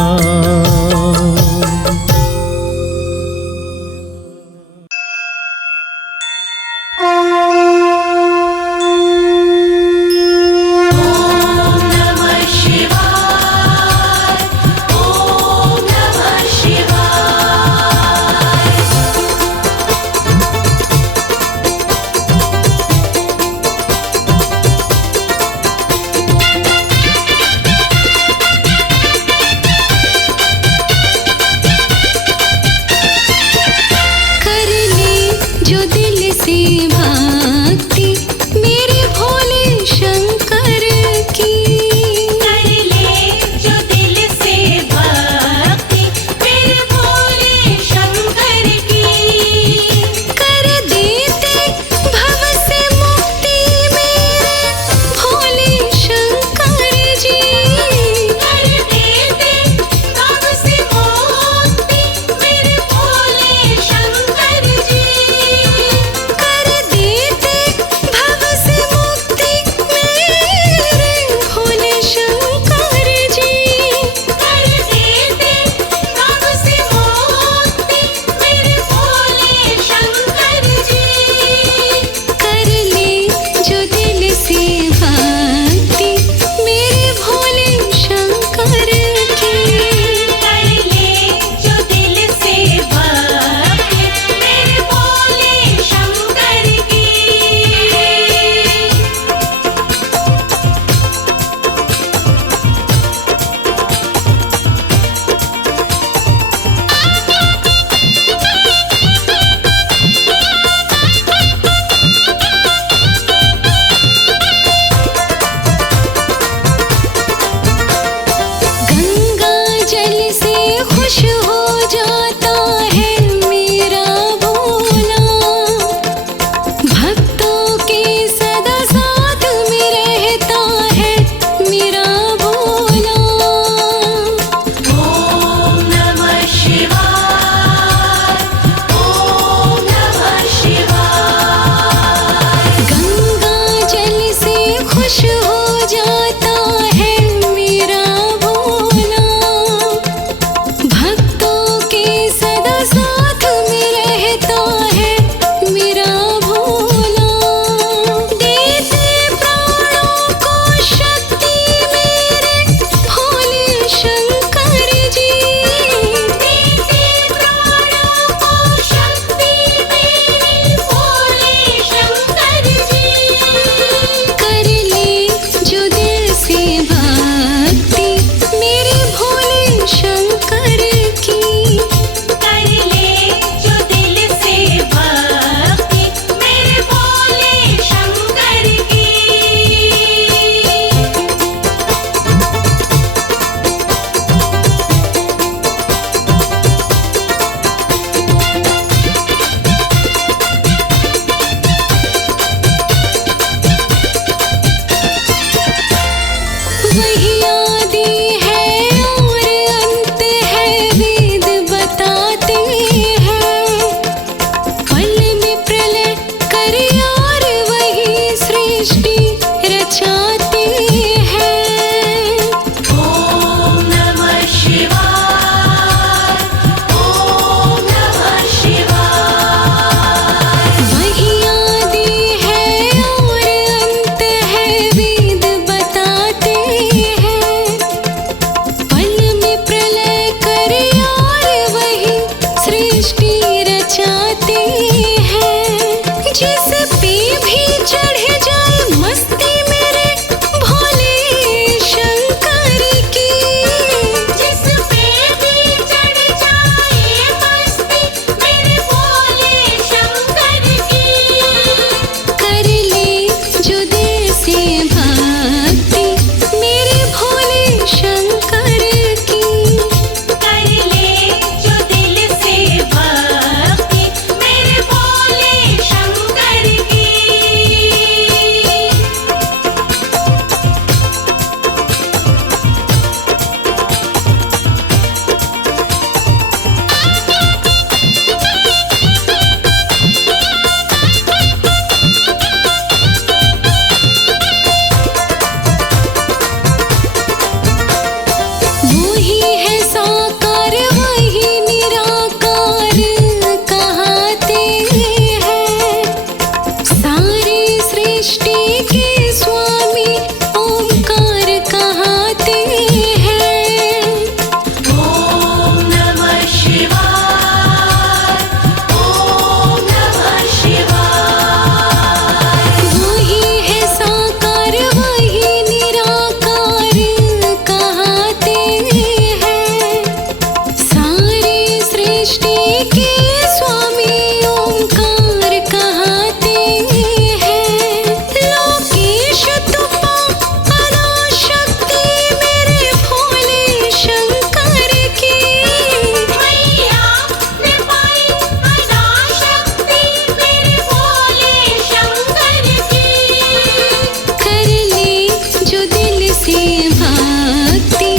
से भक्ति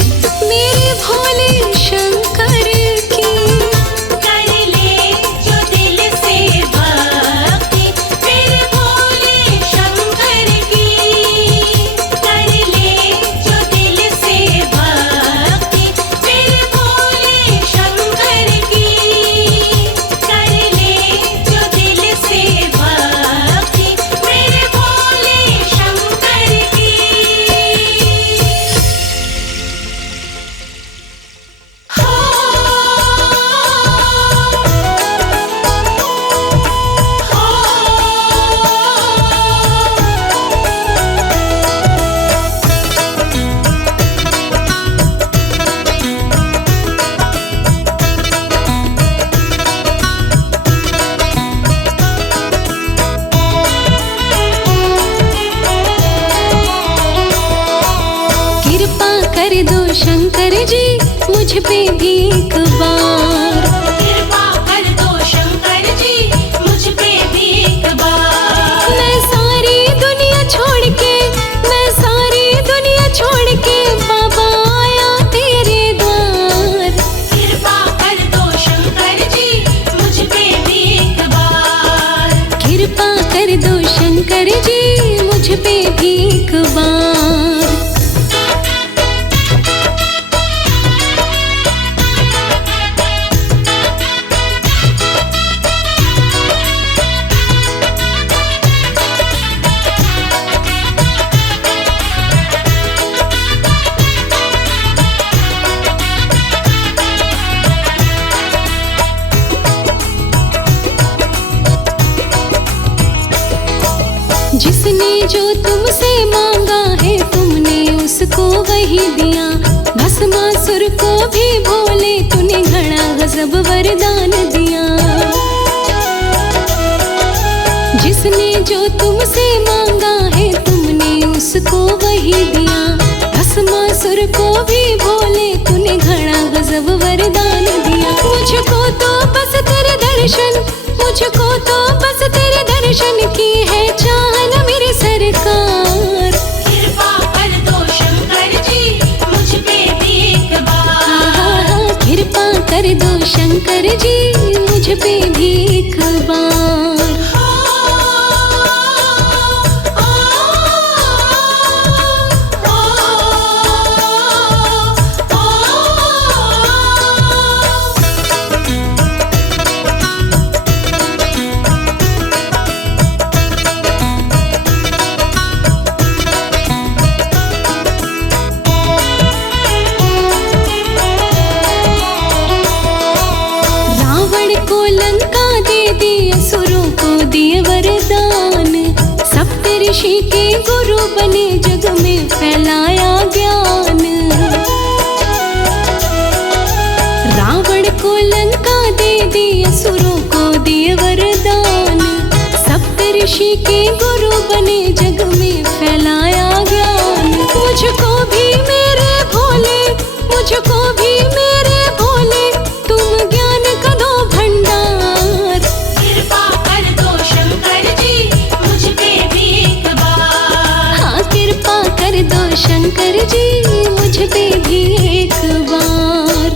मेरे भोले शंकर की। कर ले जो दिल से भक्ति मेरे भोले शंकर की। कर ले जो दिल से भक्ति मेरे भोले शंकर की। कर ले जो दिल से भक्ति मेरे भोले शंकर की। कृपा कर दो शंकर जी मुझ पे भी एक बार। कृपा कर दो शंकर जी मुझ पे भी एक बार। मैं सारी दुनिया छोड़ के बाबा आया तेरे द्वार। कृपा कर दो शंकर जी मुझ पे भी एक बार। कृपा कर दो शंकर जी मुझ पे भी एक बार। जिसने जो तुमसे मांगा है तुमने उसको वही दिया। भस्मासुर को भी भोले तूने घड़ा गजब वरदान दिया। जिसने जो तुमसे मांगा है तुमने उसको वही दिया। भस्मासुर को भी भोले तूने घड़ा गजब वरदान दिया। मुझको तो बस तेरे दर्शन की है चाहत मेरी सरकार। कृपा कर दो शंकर जी मुझ पे भी एक बार। कृपा कर दो शंकर जी मुझ पे भी एक बार। रावण को लंका दे दी असुरों को दिए वरदान। सप्तऋषि के गुरु बने जग में फैलाया ज्ञान। रावण को लंका दे दी असुरों को दिए वरदान। सप्तऋषि के गुरु बने जग में फैलाया ज्ञान। मुझको भी मेरे भोले तुम ज्ञान का दो भंडार। कृपा कर दो शंकर जी मुझ पे भी एक बार। हाँ कृपा कर दो शंकर जी मुझ पे भी एक बार।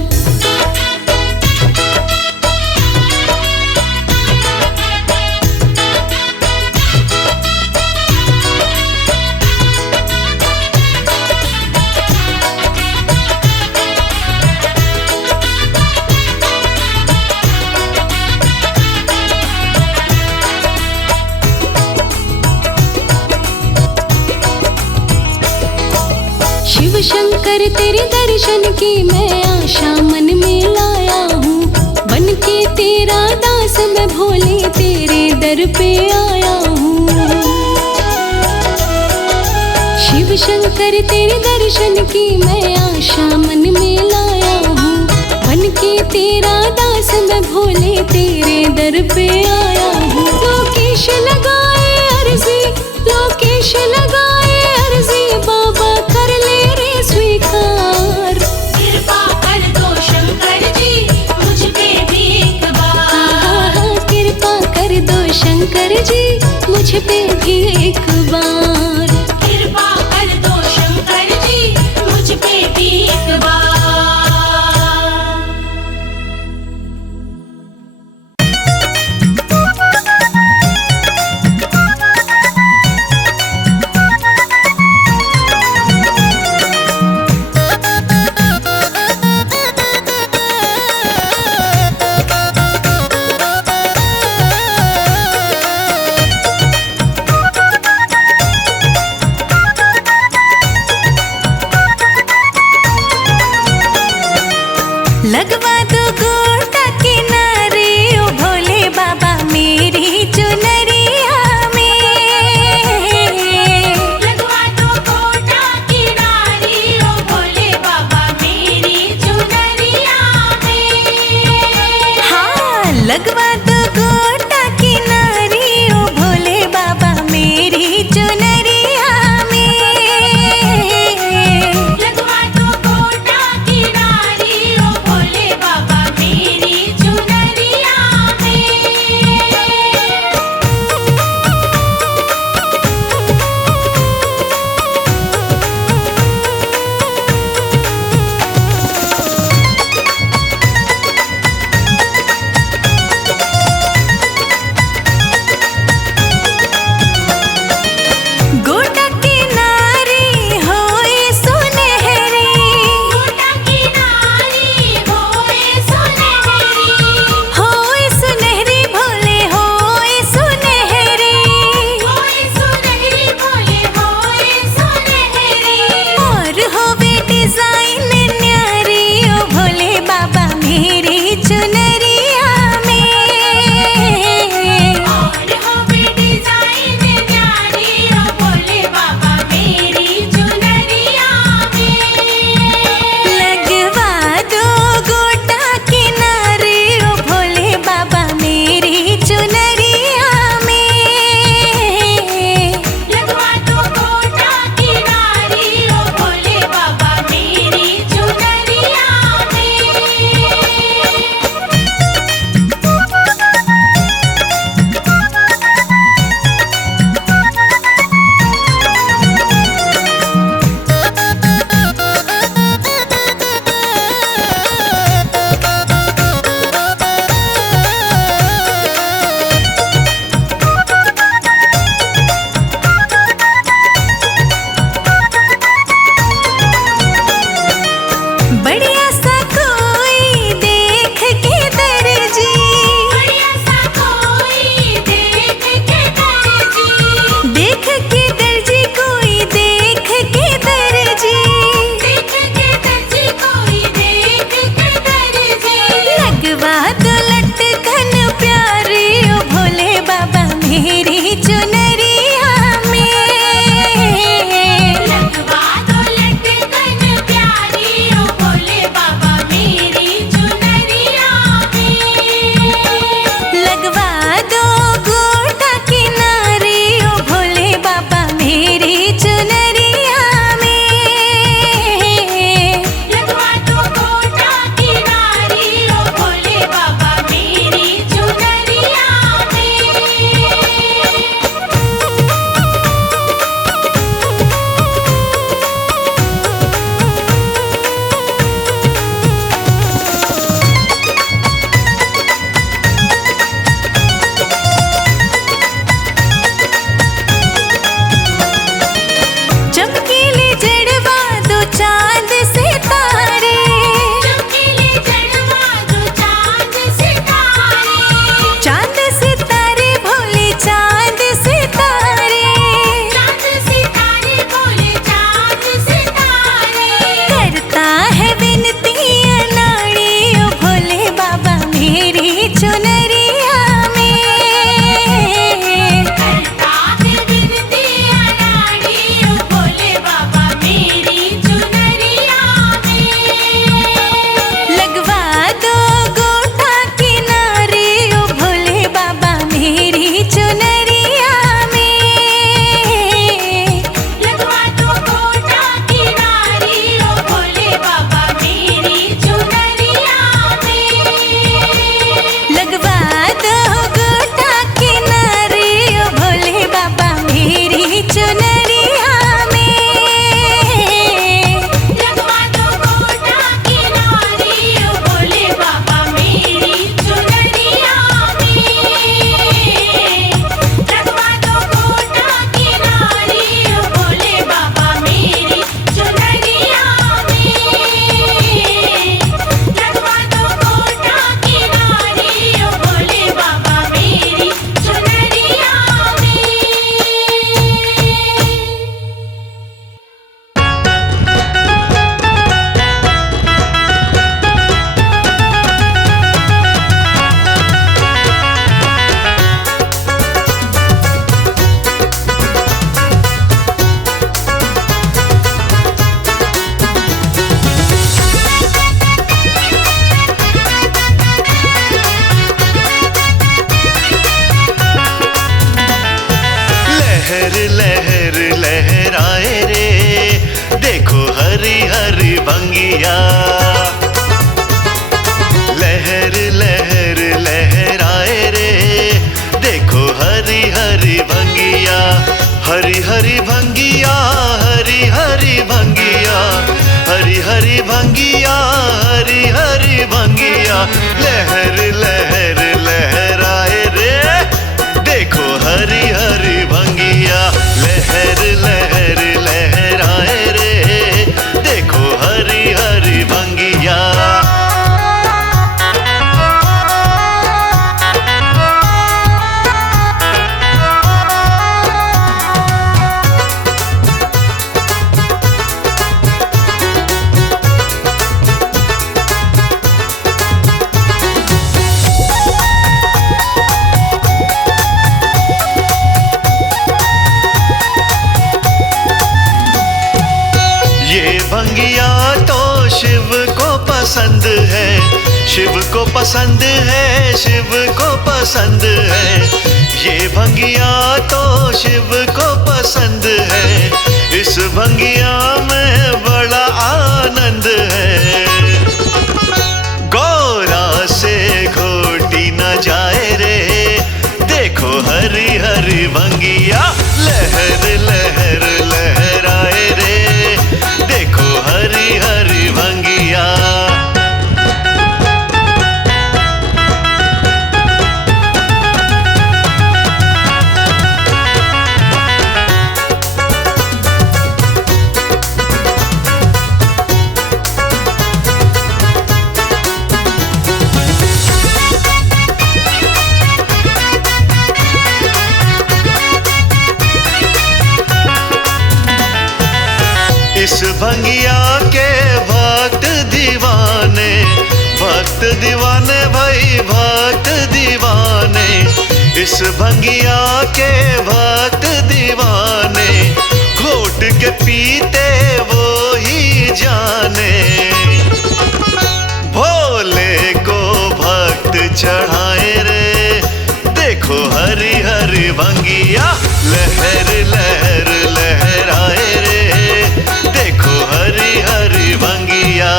शिव शंकर तेरे दर्शन की मैं आशा मन में लाया हूँ। बन के तेरा दास मैं भोले तेरे दर पे आया हूँ। शिव शंकर तेरे दर्शन की मैं आशा मन में लाया हूँ। बन के तेरा दास मैं भोले तेरे दर पे आया हूँ। लोकेश लगाए अर्जी बाबा कर ले रे स्वीकार। कृपा कर दो शंकर जी मुझ पे भी एक बार। कृपा कर दो शंकर जी मुझ पे भी एक बार। कृपा कर दो शंकर जी भंगिया। लहर लहर लहराए रे, देखो हरी हरी भंगिया। हरी हरी भंगिया, हरी हरी भंगिया, हरी हरी भंगिया, हरी हरी भंगिया। लहर लहर लहराए रे, देखो हरी हरी भंगिया। लहर लहर लहराए रे, देखो हरी हरी भंगिया। ये भंगिया तो शिव को पसंद है, शिव को पसंद है, शिव को पसंद है। ये भंगिया तो शिव को पसंद है, इस भंगिया में बड़ा आनंद है। गौरा से घोटी न जाए रे, देखो हरी हरी भंगिया। लहर लहर लहराए रे, देखो हरी हरी भंगिया। इस भंगिया के भक्त दीवाने, भक्त दीवाने भाई भक्त दीवाने। इस भंगिया के भक्त दीवाने, घोट के पीते वो ही जाने। भोले को भक्त चढ़ाए रे, देखो हरी हरी भंगिया। लहर लहर लहराए रे, देखो हरी हरी भंगिया।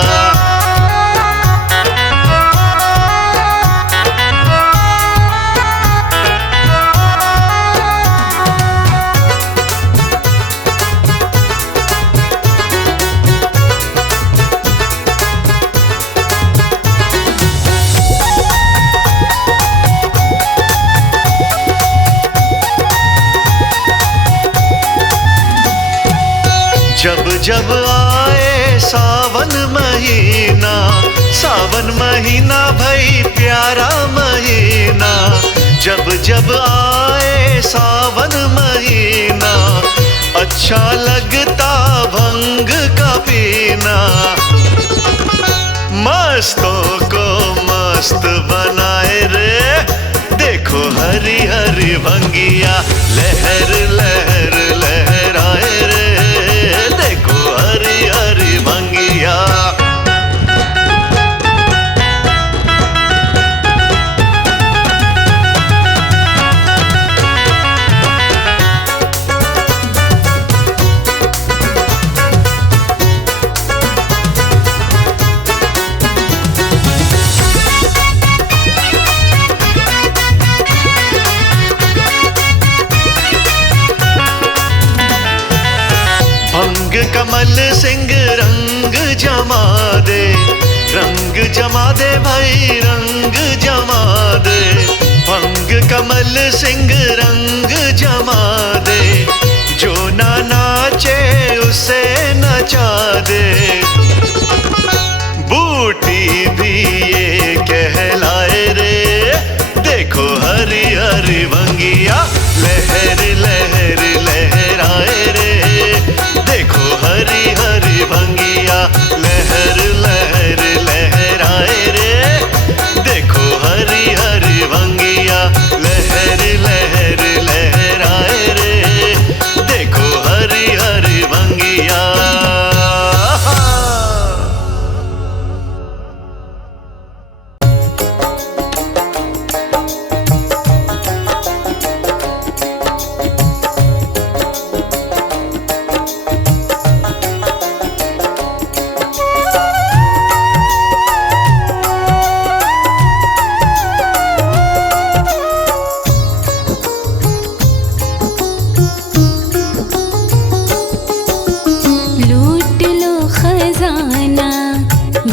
जब जब आए सावन महीना, सावन महीना भाई प्यारा महीना। जब जब आए सावन महीना, अच्छा लगता भंग का पीना। मस्तों को मस्त बनाए रे, देखो हरी हरी भंगिया। लहर लहर लहराए रे, देखो हरी हरी भंगिया। कमल सिंह रंग जमा दे, रंग जमा दे भाई रंग जमा दे। भंग कमल सिंह रंग जमा दे, जो ना नाचे उसे नचा दे। बूटी भी ये कहलाए रे, देखो हरी हरी भंगिया। लहर लहर लहराए रे, देखो हरी हरी भंगिया। लहर लहर लहराए रे, देखो हरी हरी भंगिया। लहर लहर लहराए रे, देखो हरी हरी भंगिया।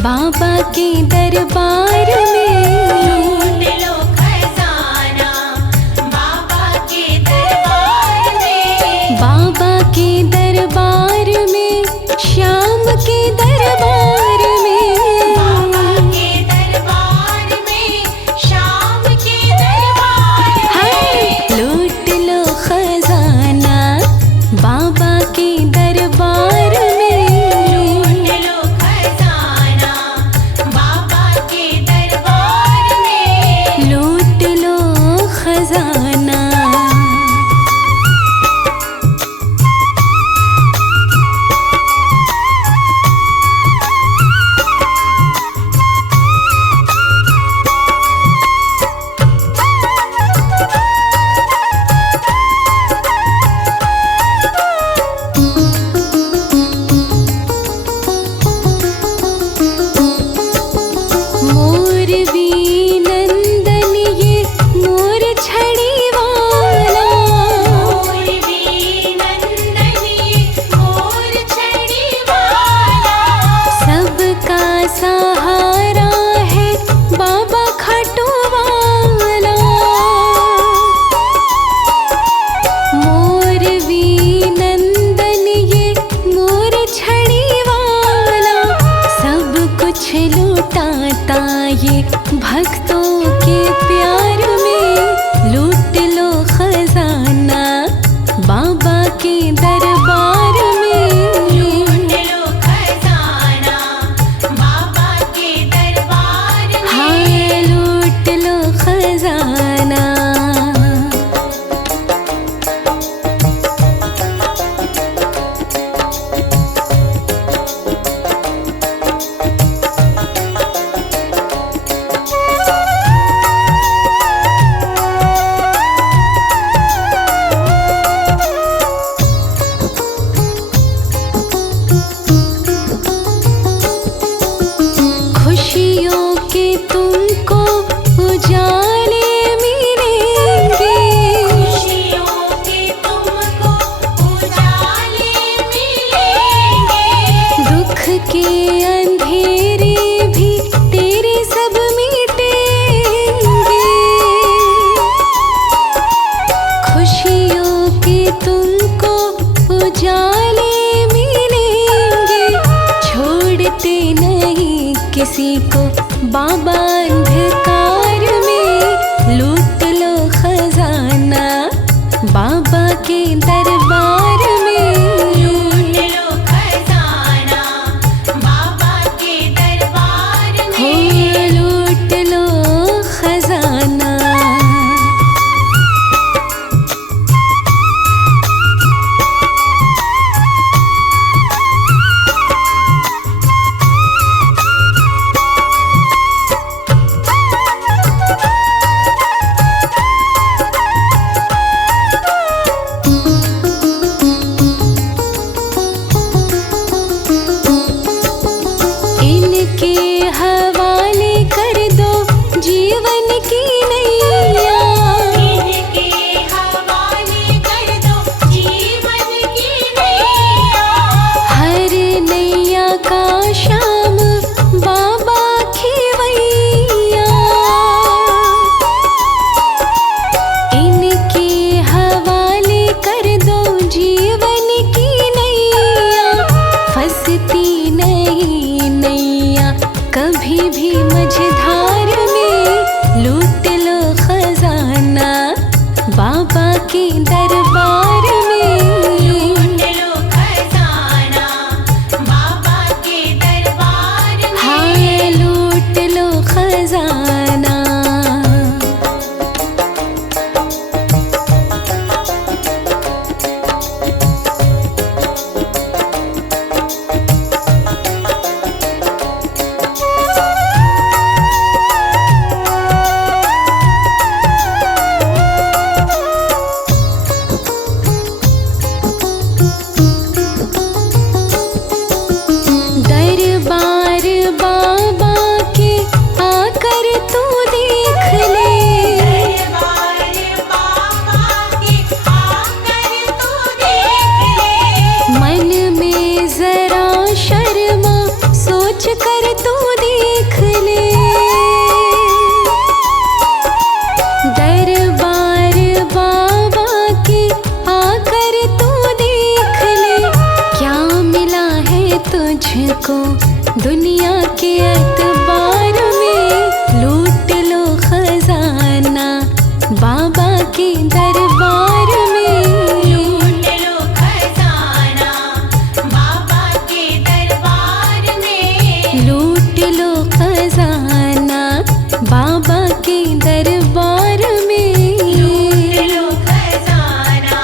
बाबा के दरबार में लूट लो खजाना बाबा के दरबार में। बाबा के दरबार में श्याम के दरबार में बाबा के दरबार में शाम के दरबार हाय में। लूट लो खजाना बाबा के दरबार में लूट लो खजाना बाबा के दरबार में। लूट लो खजाना। मोर भी नंदन ये मोर छड़ी वाला मोर भी नंदनी मोर छड़ी वाला। सबका सहारा है बाबा खाटू वाला। मोर भी नंदन ये मोर छड़ी वाला सब कुछ लुटाता ये भक्तों के प्यार में। लूट लो खजाना बाबा के दरबार में लूट लो खजाना बाबा के दरबार में। हाय लूट लो खजाना। खुशियों के तुमको उजाले मिलेंगे। खुशियों के तुमको उजाले मिलेंगे। दुख के अंधेरे भी तेरे सब मिटेंगे। खुशियों के तुमको उजाले मिलेंगे। छोड़ते नहीं किसी को बाबा अंधकार में। लूट लो खजाना बाबा के दरबार में लूट लो खजाना बाबा के दरबार हो में। लूट लो खजाना। इनके हवाले कर दो जीवन की नैया। इनके हवाले कर दो जीवन की नैया। हर नैया का श्याम बाबा खिवैया। इनके हवाले कर दो जीवन की नैया। फंसती नहीं नैया कभी भी मझधार में। लूट लो खजाना बाबा के दरबार में लूट लो खजाना बाबा के दरबार में। हाय लूट लो खजाना। मुझको दुनिया के एतबार में। लूट लो खजाना बाबा के दरबार में। लूट लो खजाना बाबा के दरबार में। लूट लो खजाना बाबा के दरबार में। लूट लो खजाना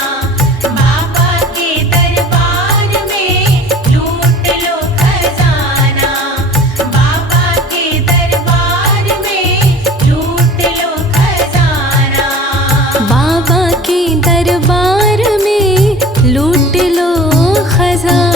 बाबा के दरबार में। लूट लो खजाना बाबा के दरबार में। लूट लो खजाना बाबा के दरबार में लूट लो खजाना।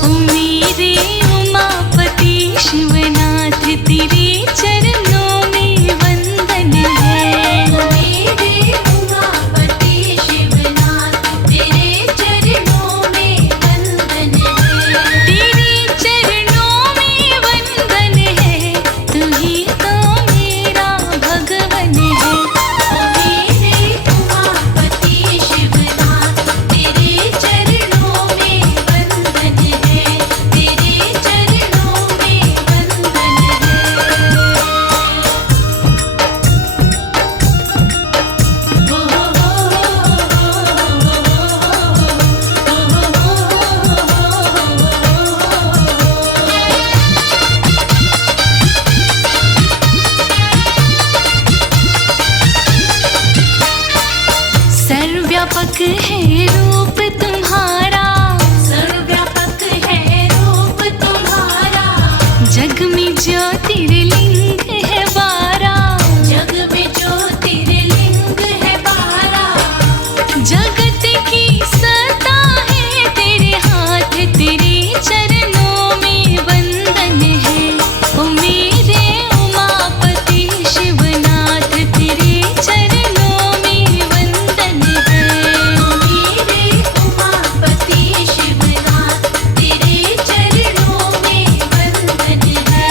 ओ मेरे उमापति शिवनाथ तेरे चरणों में वंदन है। मेरे उमापति शिवनाथ तेरे चरणों में वंदन है। तेरे चरणों में वंदन है, तू ही तो मेरा भगवन है। मेरे उमापति शिवनाथ तेरे चरणों में वंदन है। तेरे चरणों में वंदन सर्वव्यापक है रूप तुम्हारा, सर्वव्यापक है रूप तुम्हारा। जग में ज्योतिर्लिंग है 12। जग में ज्योतिर्लिंग है 12। जगत की सत्ता है तेरे हाथ, तेरे चरणों में वंदन है। ओ मेरे उमापति शिवनाथ तेरे चरणों में वंदन है। मेरे उमापति शिवनाथ तेरे चरणों में वंदन है।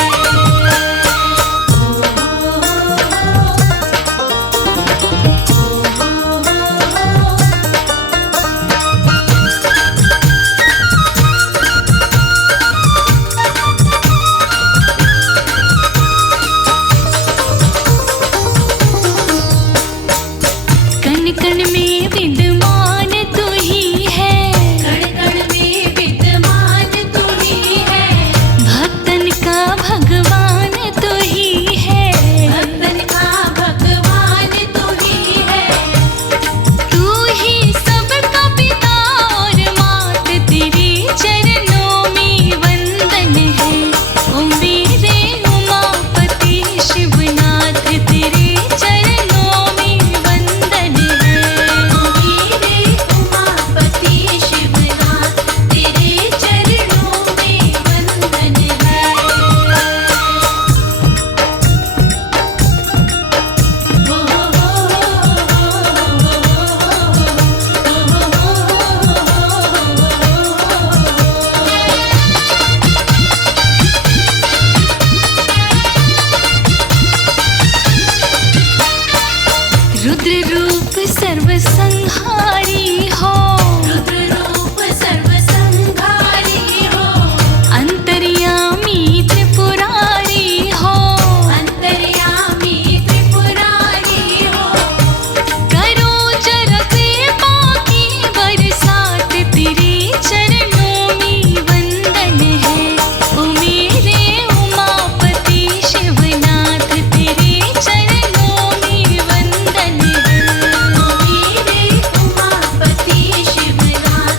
कण कण में विद्यमान तू ही है, कण कण में विद्यमान तू ही है। भक्तन का भगवान तू ही है। भक्तन का भगवान तू ही है। तू ही सबका पिता और मात, तेरे चरणों में वंदन है। ओ मेरे उमापति शिवनाथ तेरे चरणों में वंदन है। मेरे उमापति शिवनाथ तेरे चरणों में वंदन है। रुद्र रूप सर्वसंहारी हो, रुद्र रूप सर्वसंहारी हो। अंतर्यामी त्रिपुरारी हो। अंतर्यामी त्रिपुरारी हो। करो जरा कृपा की बरसात, तेरे चरणों में वंदन है। ओ मेरे उमापति शिवनाथ तेरे चरणों में वंदन है। मेरे उमापति शिवनाथ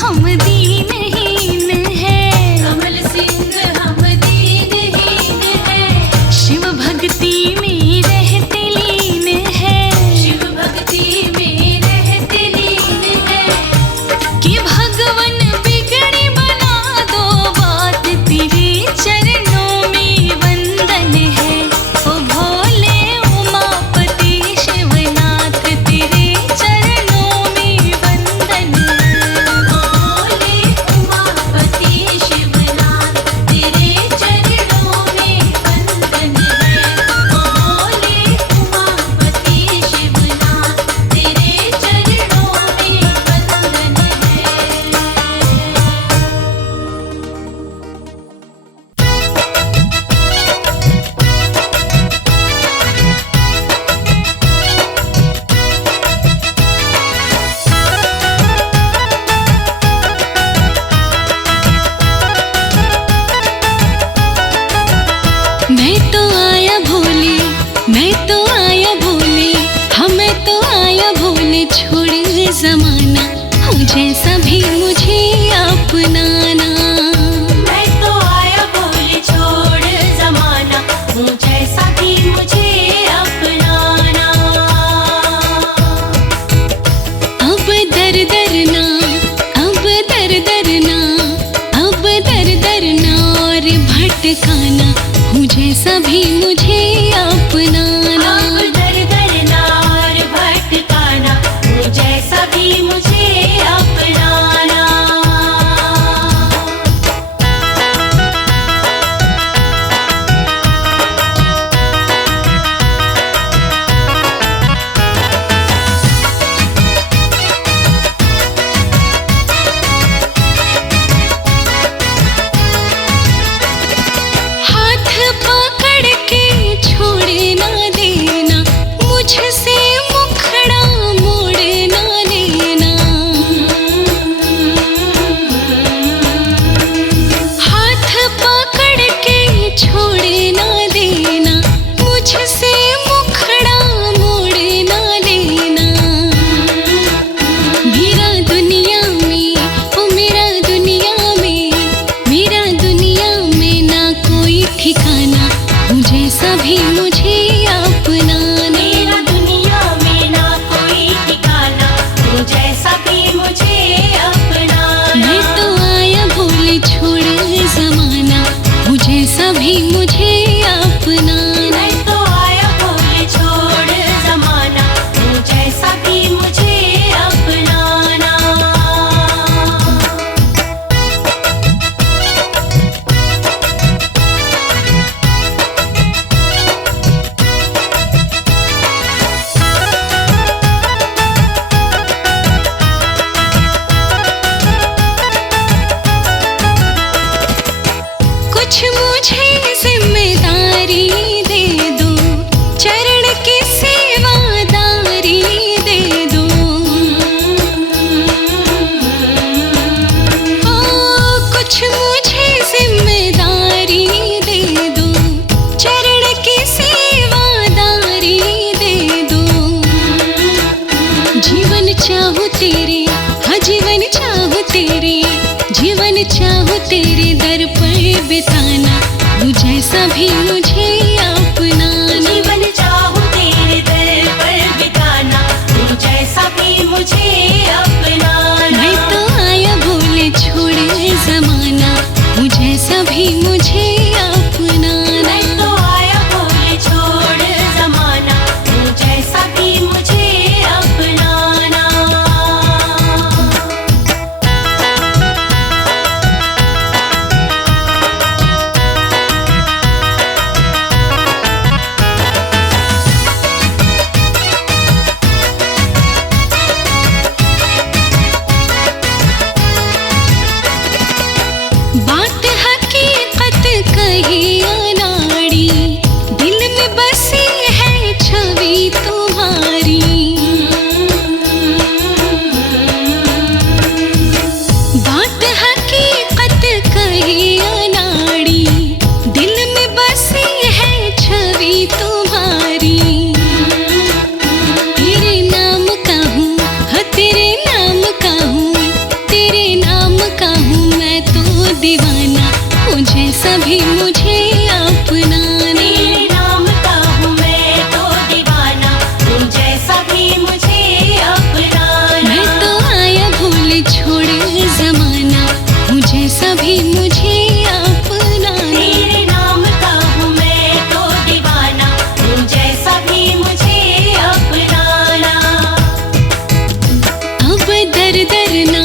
हम दीनहीन हैं। कमल सिंह हम दीनहीन हैं। शिव भक्ति में रहते लीन हैं। शिव भक्ति में रहते लीन हैं। कि भगवन बिगड़ी बना दो बात, तेरे चरणों में वंदन है। ओ भोले उमापति शिवनाथ, तेरे चरणों में वंदन है। भोले उमापति शिवनाथ, तेरे चरणों में वंदन है। भोले उमापति शिवनाथ, तेरे चरणों में वंदन है। मैं तो आया भोले, मैं तो आया भोले, हमें तो आया भोले, छोड़ जमाना हो जैसा भी मुझे अपनाना। मैं तो आया भोले, छोड़ जमाना, हूँ जैसा भी मुझे अपनाना। अब दर दरना, अब दर दरना, अब दर दरना और भटकाना हो जैसा भी मुझे अपनाना। अब दर दरना और भटकाना, हूँ जैसा भी मुझे अपनाना। हाथ पकड़ के छोड़ ना देना, मुझसे मुखड़ा मोड़ ना लेना। हाथ पकड़ के छोड़ ना देना, मुझसे मुखड़ा मोड़ ना लेना। मेरा दुनिया में, ओ मेरा दुनिया में, मेरा दुनिया में ना कोई ठिकाना हो जैसा भी मुझे अपनाना। मेरा दुनिया में ना कोई ठिकाना, हूँ जैसा भी मुझे अपनाना। मैं तो आया भोले, छोड़ जमाना हो जैसा भी मुझे अपनाना। मैं तो आया भोले, छोड़ जमाना, हूँ जैसा भी मुझे अपनाना। कुछ मुझे जिम्मेदारी दे दो, चरण की सेवादारी दे दो। ओ कुछ मुझे जिम्मेदारी दे दो, चरण की सेवादारी दे दो। जीवन चाहूं तेरे, हाँ जीवन चाहूं तेरे, जीवन चाहूं तेरे दर पर बिताना हो जैसा भी मुझे अपनाना। जीवन चाहूँ तेरे दर पर बिताना, हूँ जैसा भी मुझे अपनाना। मैं तो आया भोले, छोड़ जमाना हो जैसा भी मुझे अपनाना। मैं तो आया भोले, छोड़ जमाना, हूँ जैसा भी मुझे अपनाना। बात हकीकत कही अनाड़ी, दिल में बसी है छवि तुम्हारी। बात हकीकत कही अनाड़ी, दिल में बसी है छवि तुम्हारी। तेरे नाम का हूँ, हाँ तेरे नाम का हूँ, तेरे दीवाना हूँ जैसा भी मुझे अपनाना। तेरे नाम का हूँ मैं तो दीवाना, तू जैसा भी मुझे अपनाना। मैं तो आया भूल छोड़ जमाना हूँ जैसा भी मुझे अपनाना। तेरे नाम का हूँ मैं तो दीवाना, तू जैसा भी मुझे अपनाना। अब दर दरना,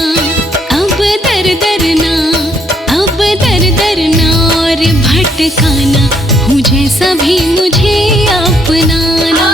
अब दर दरना, अब दर दरना और भटकाना हूँ जैसा भी मुझे अपनाना।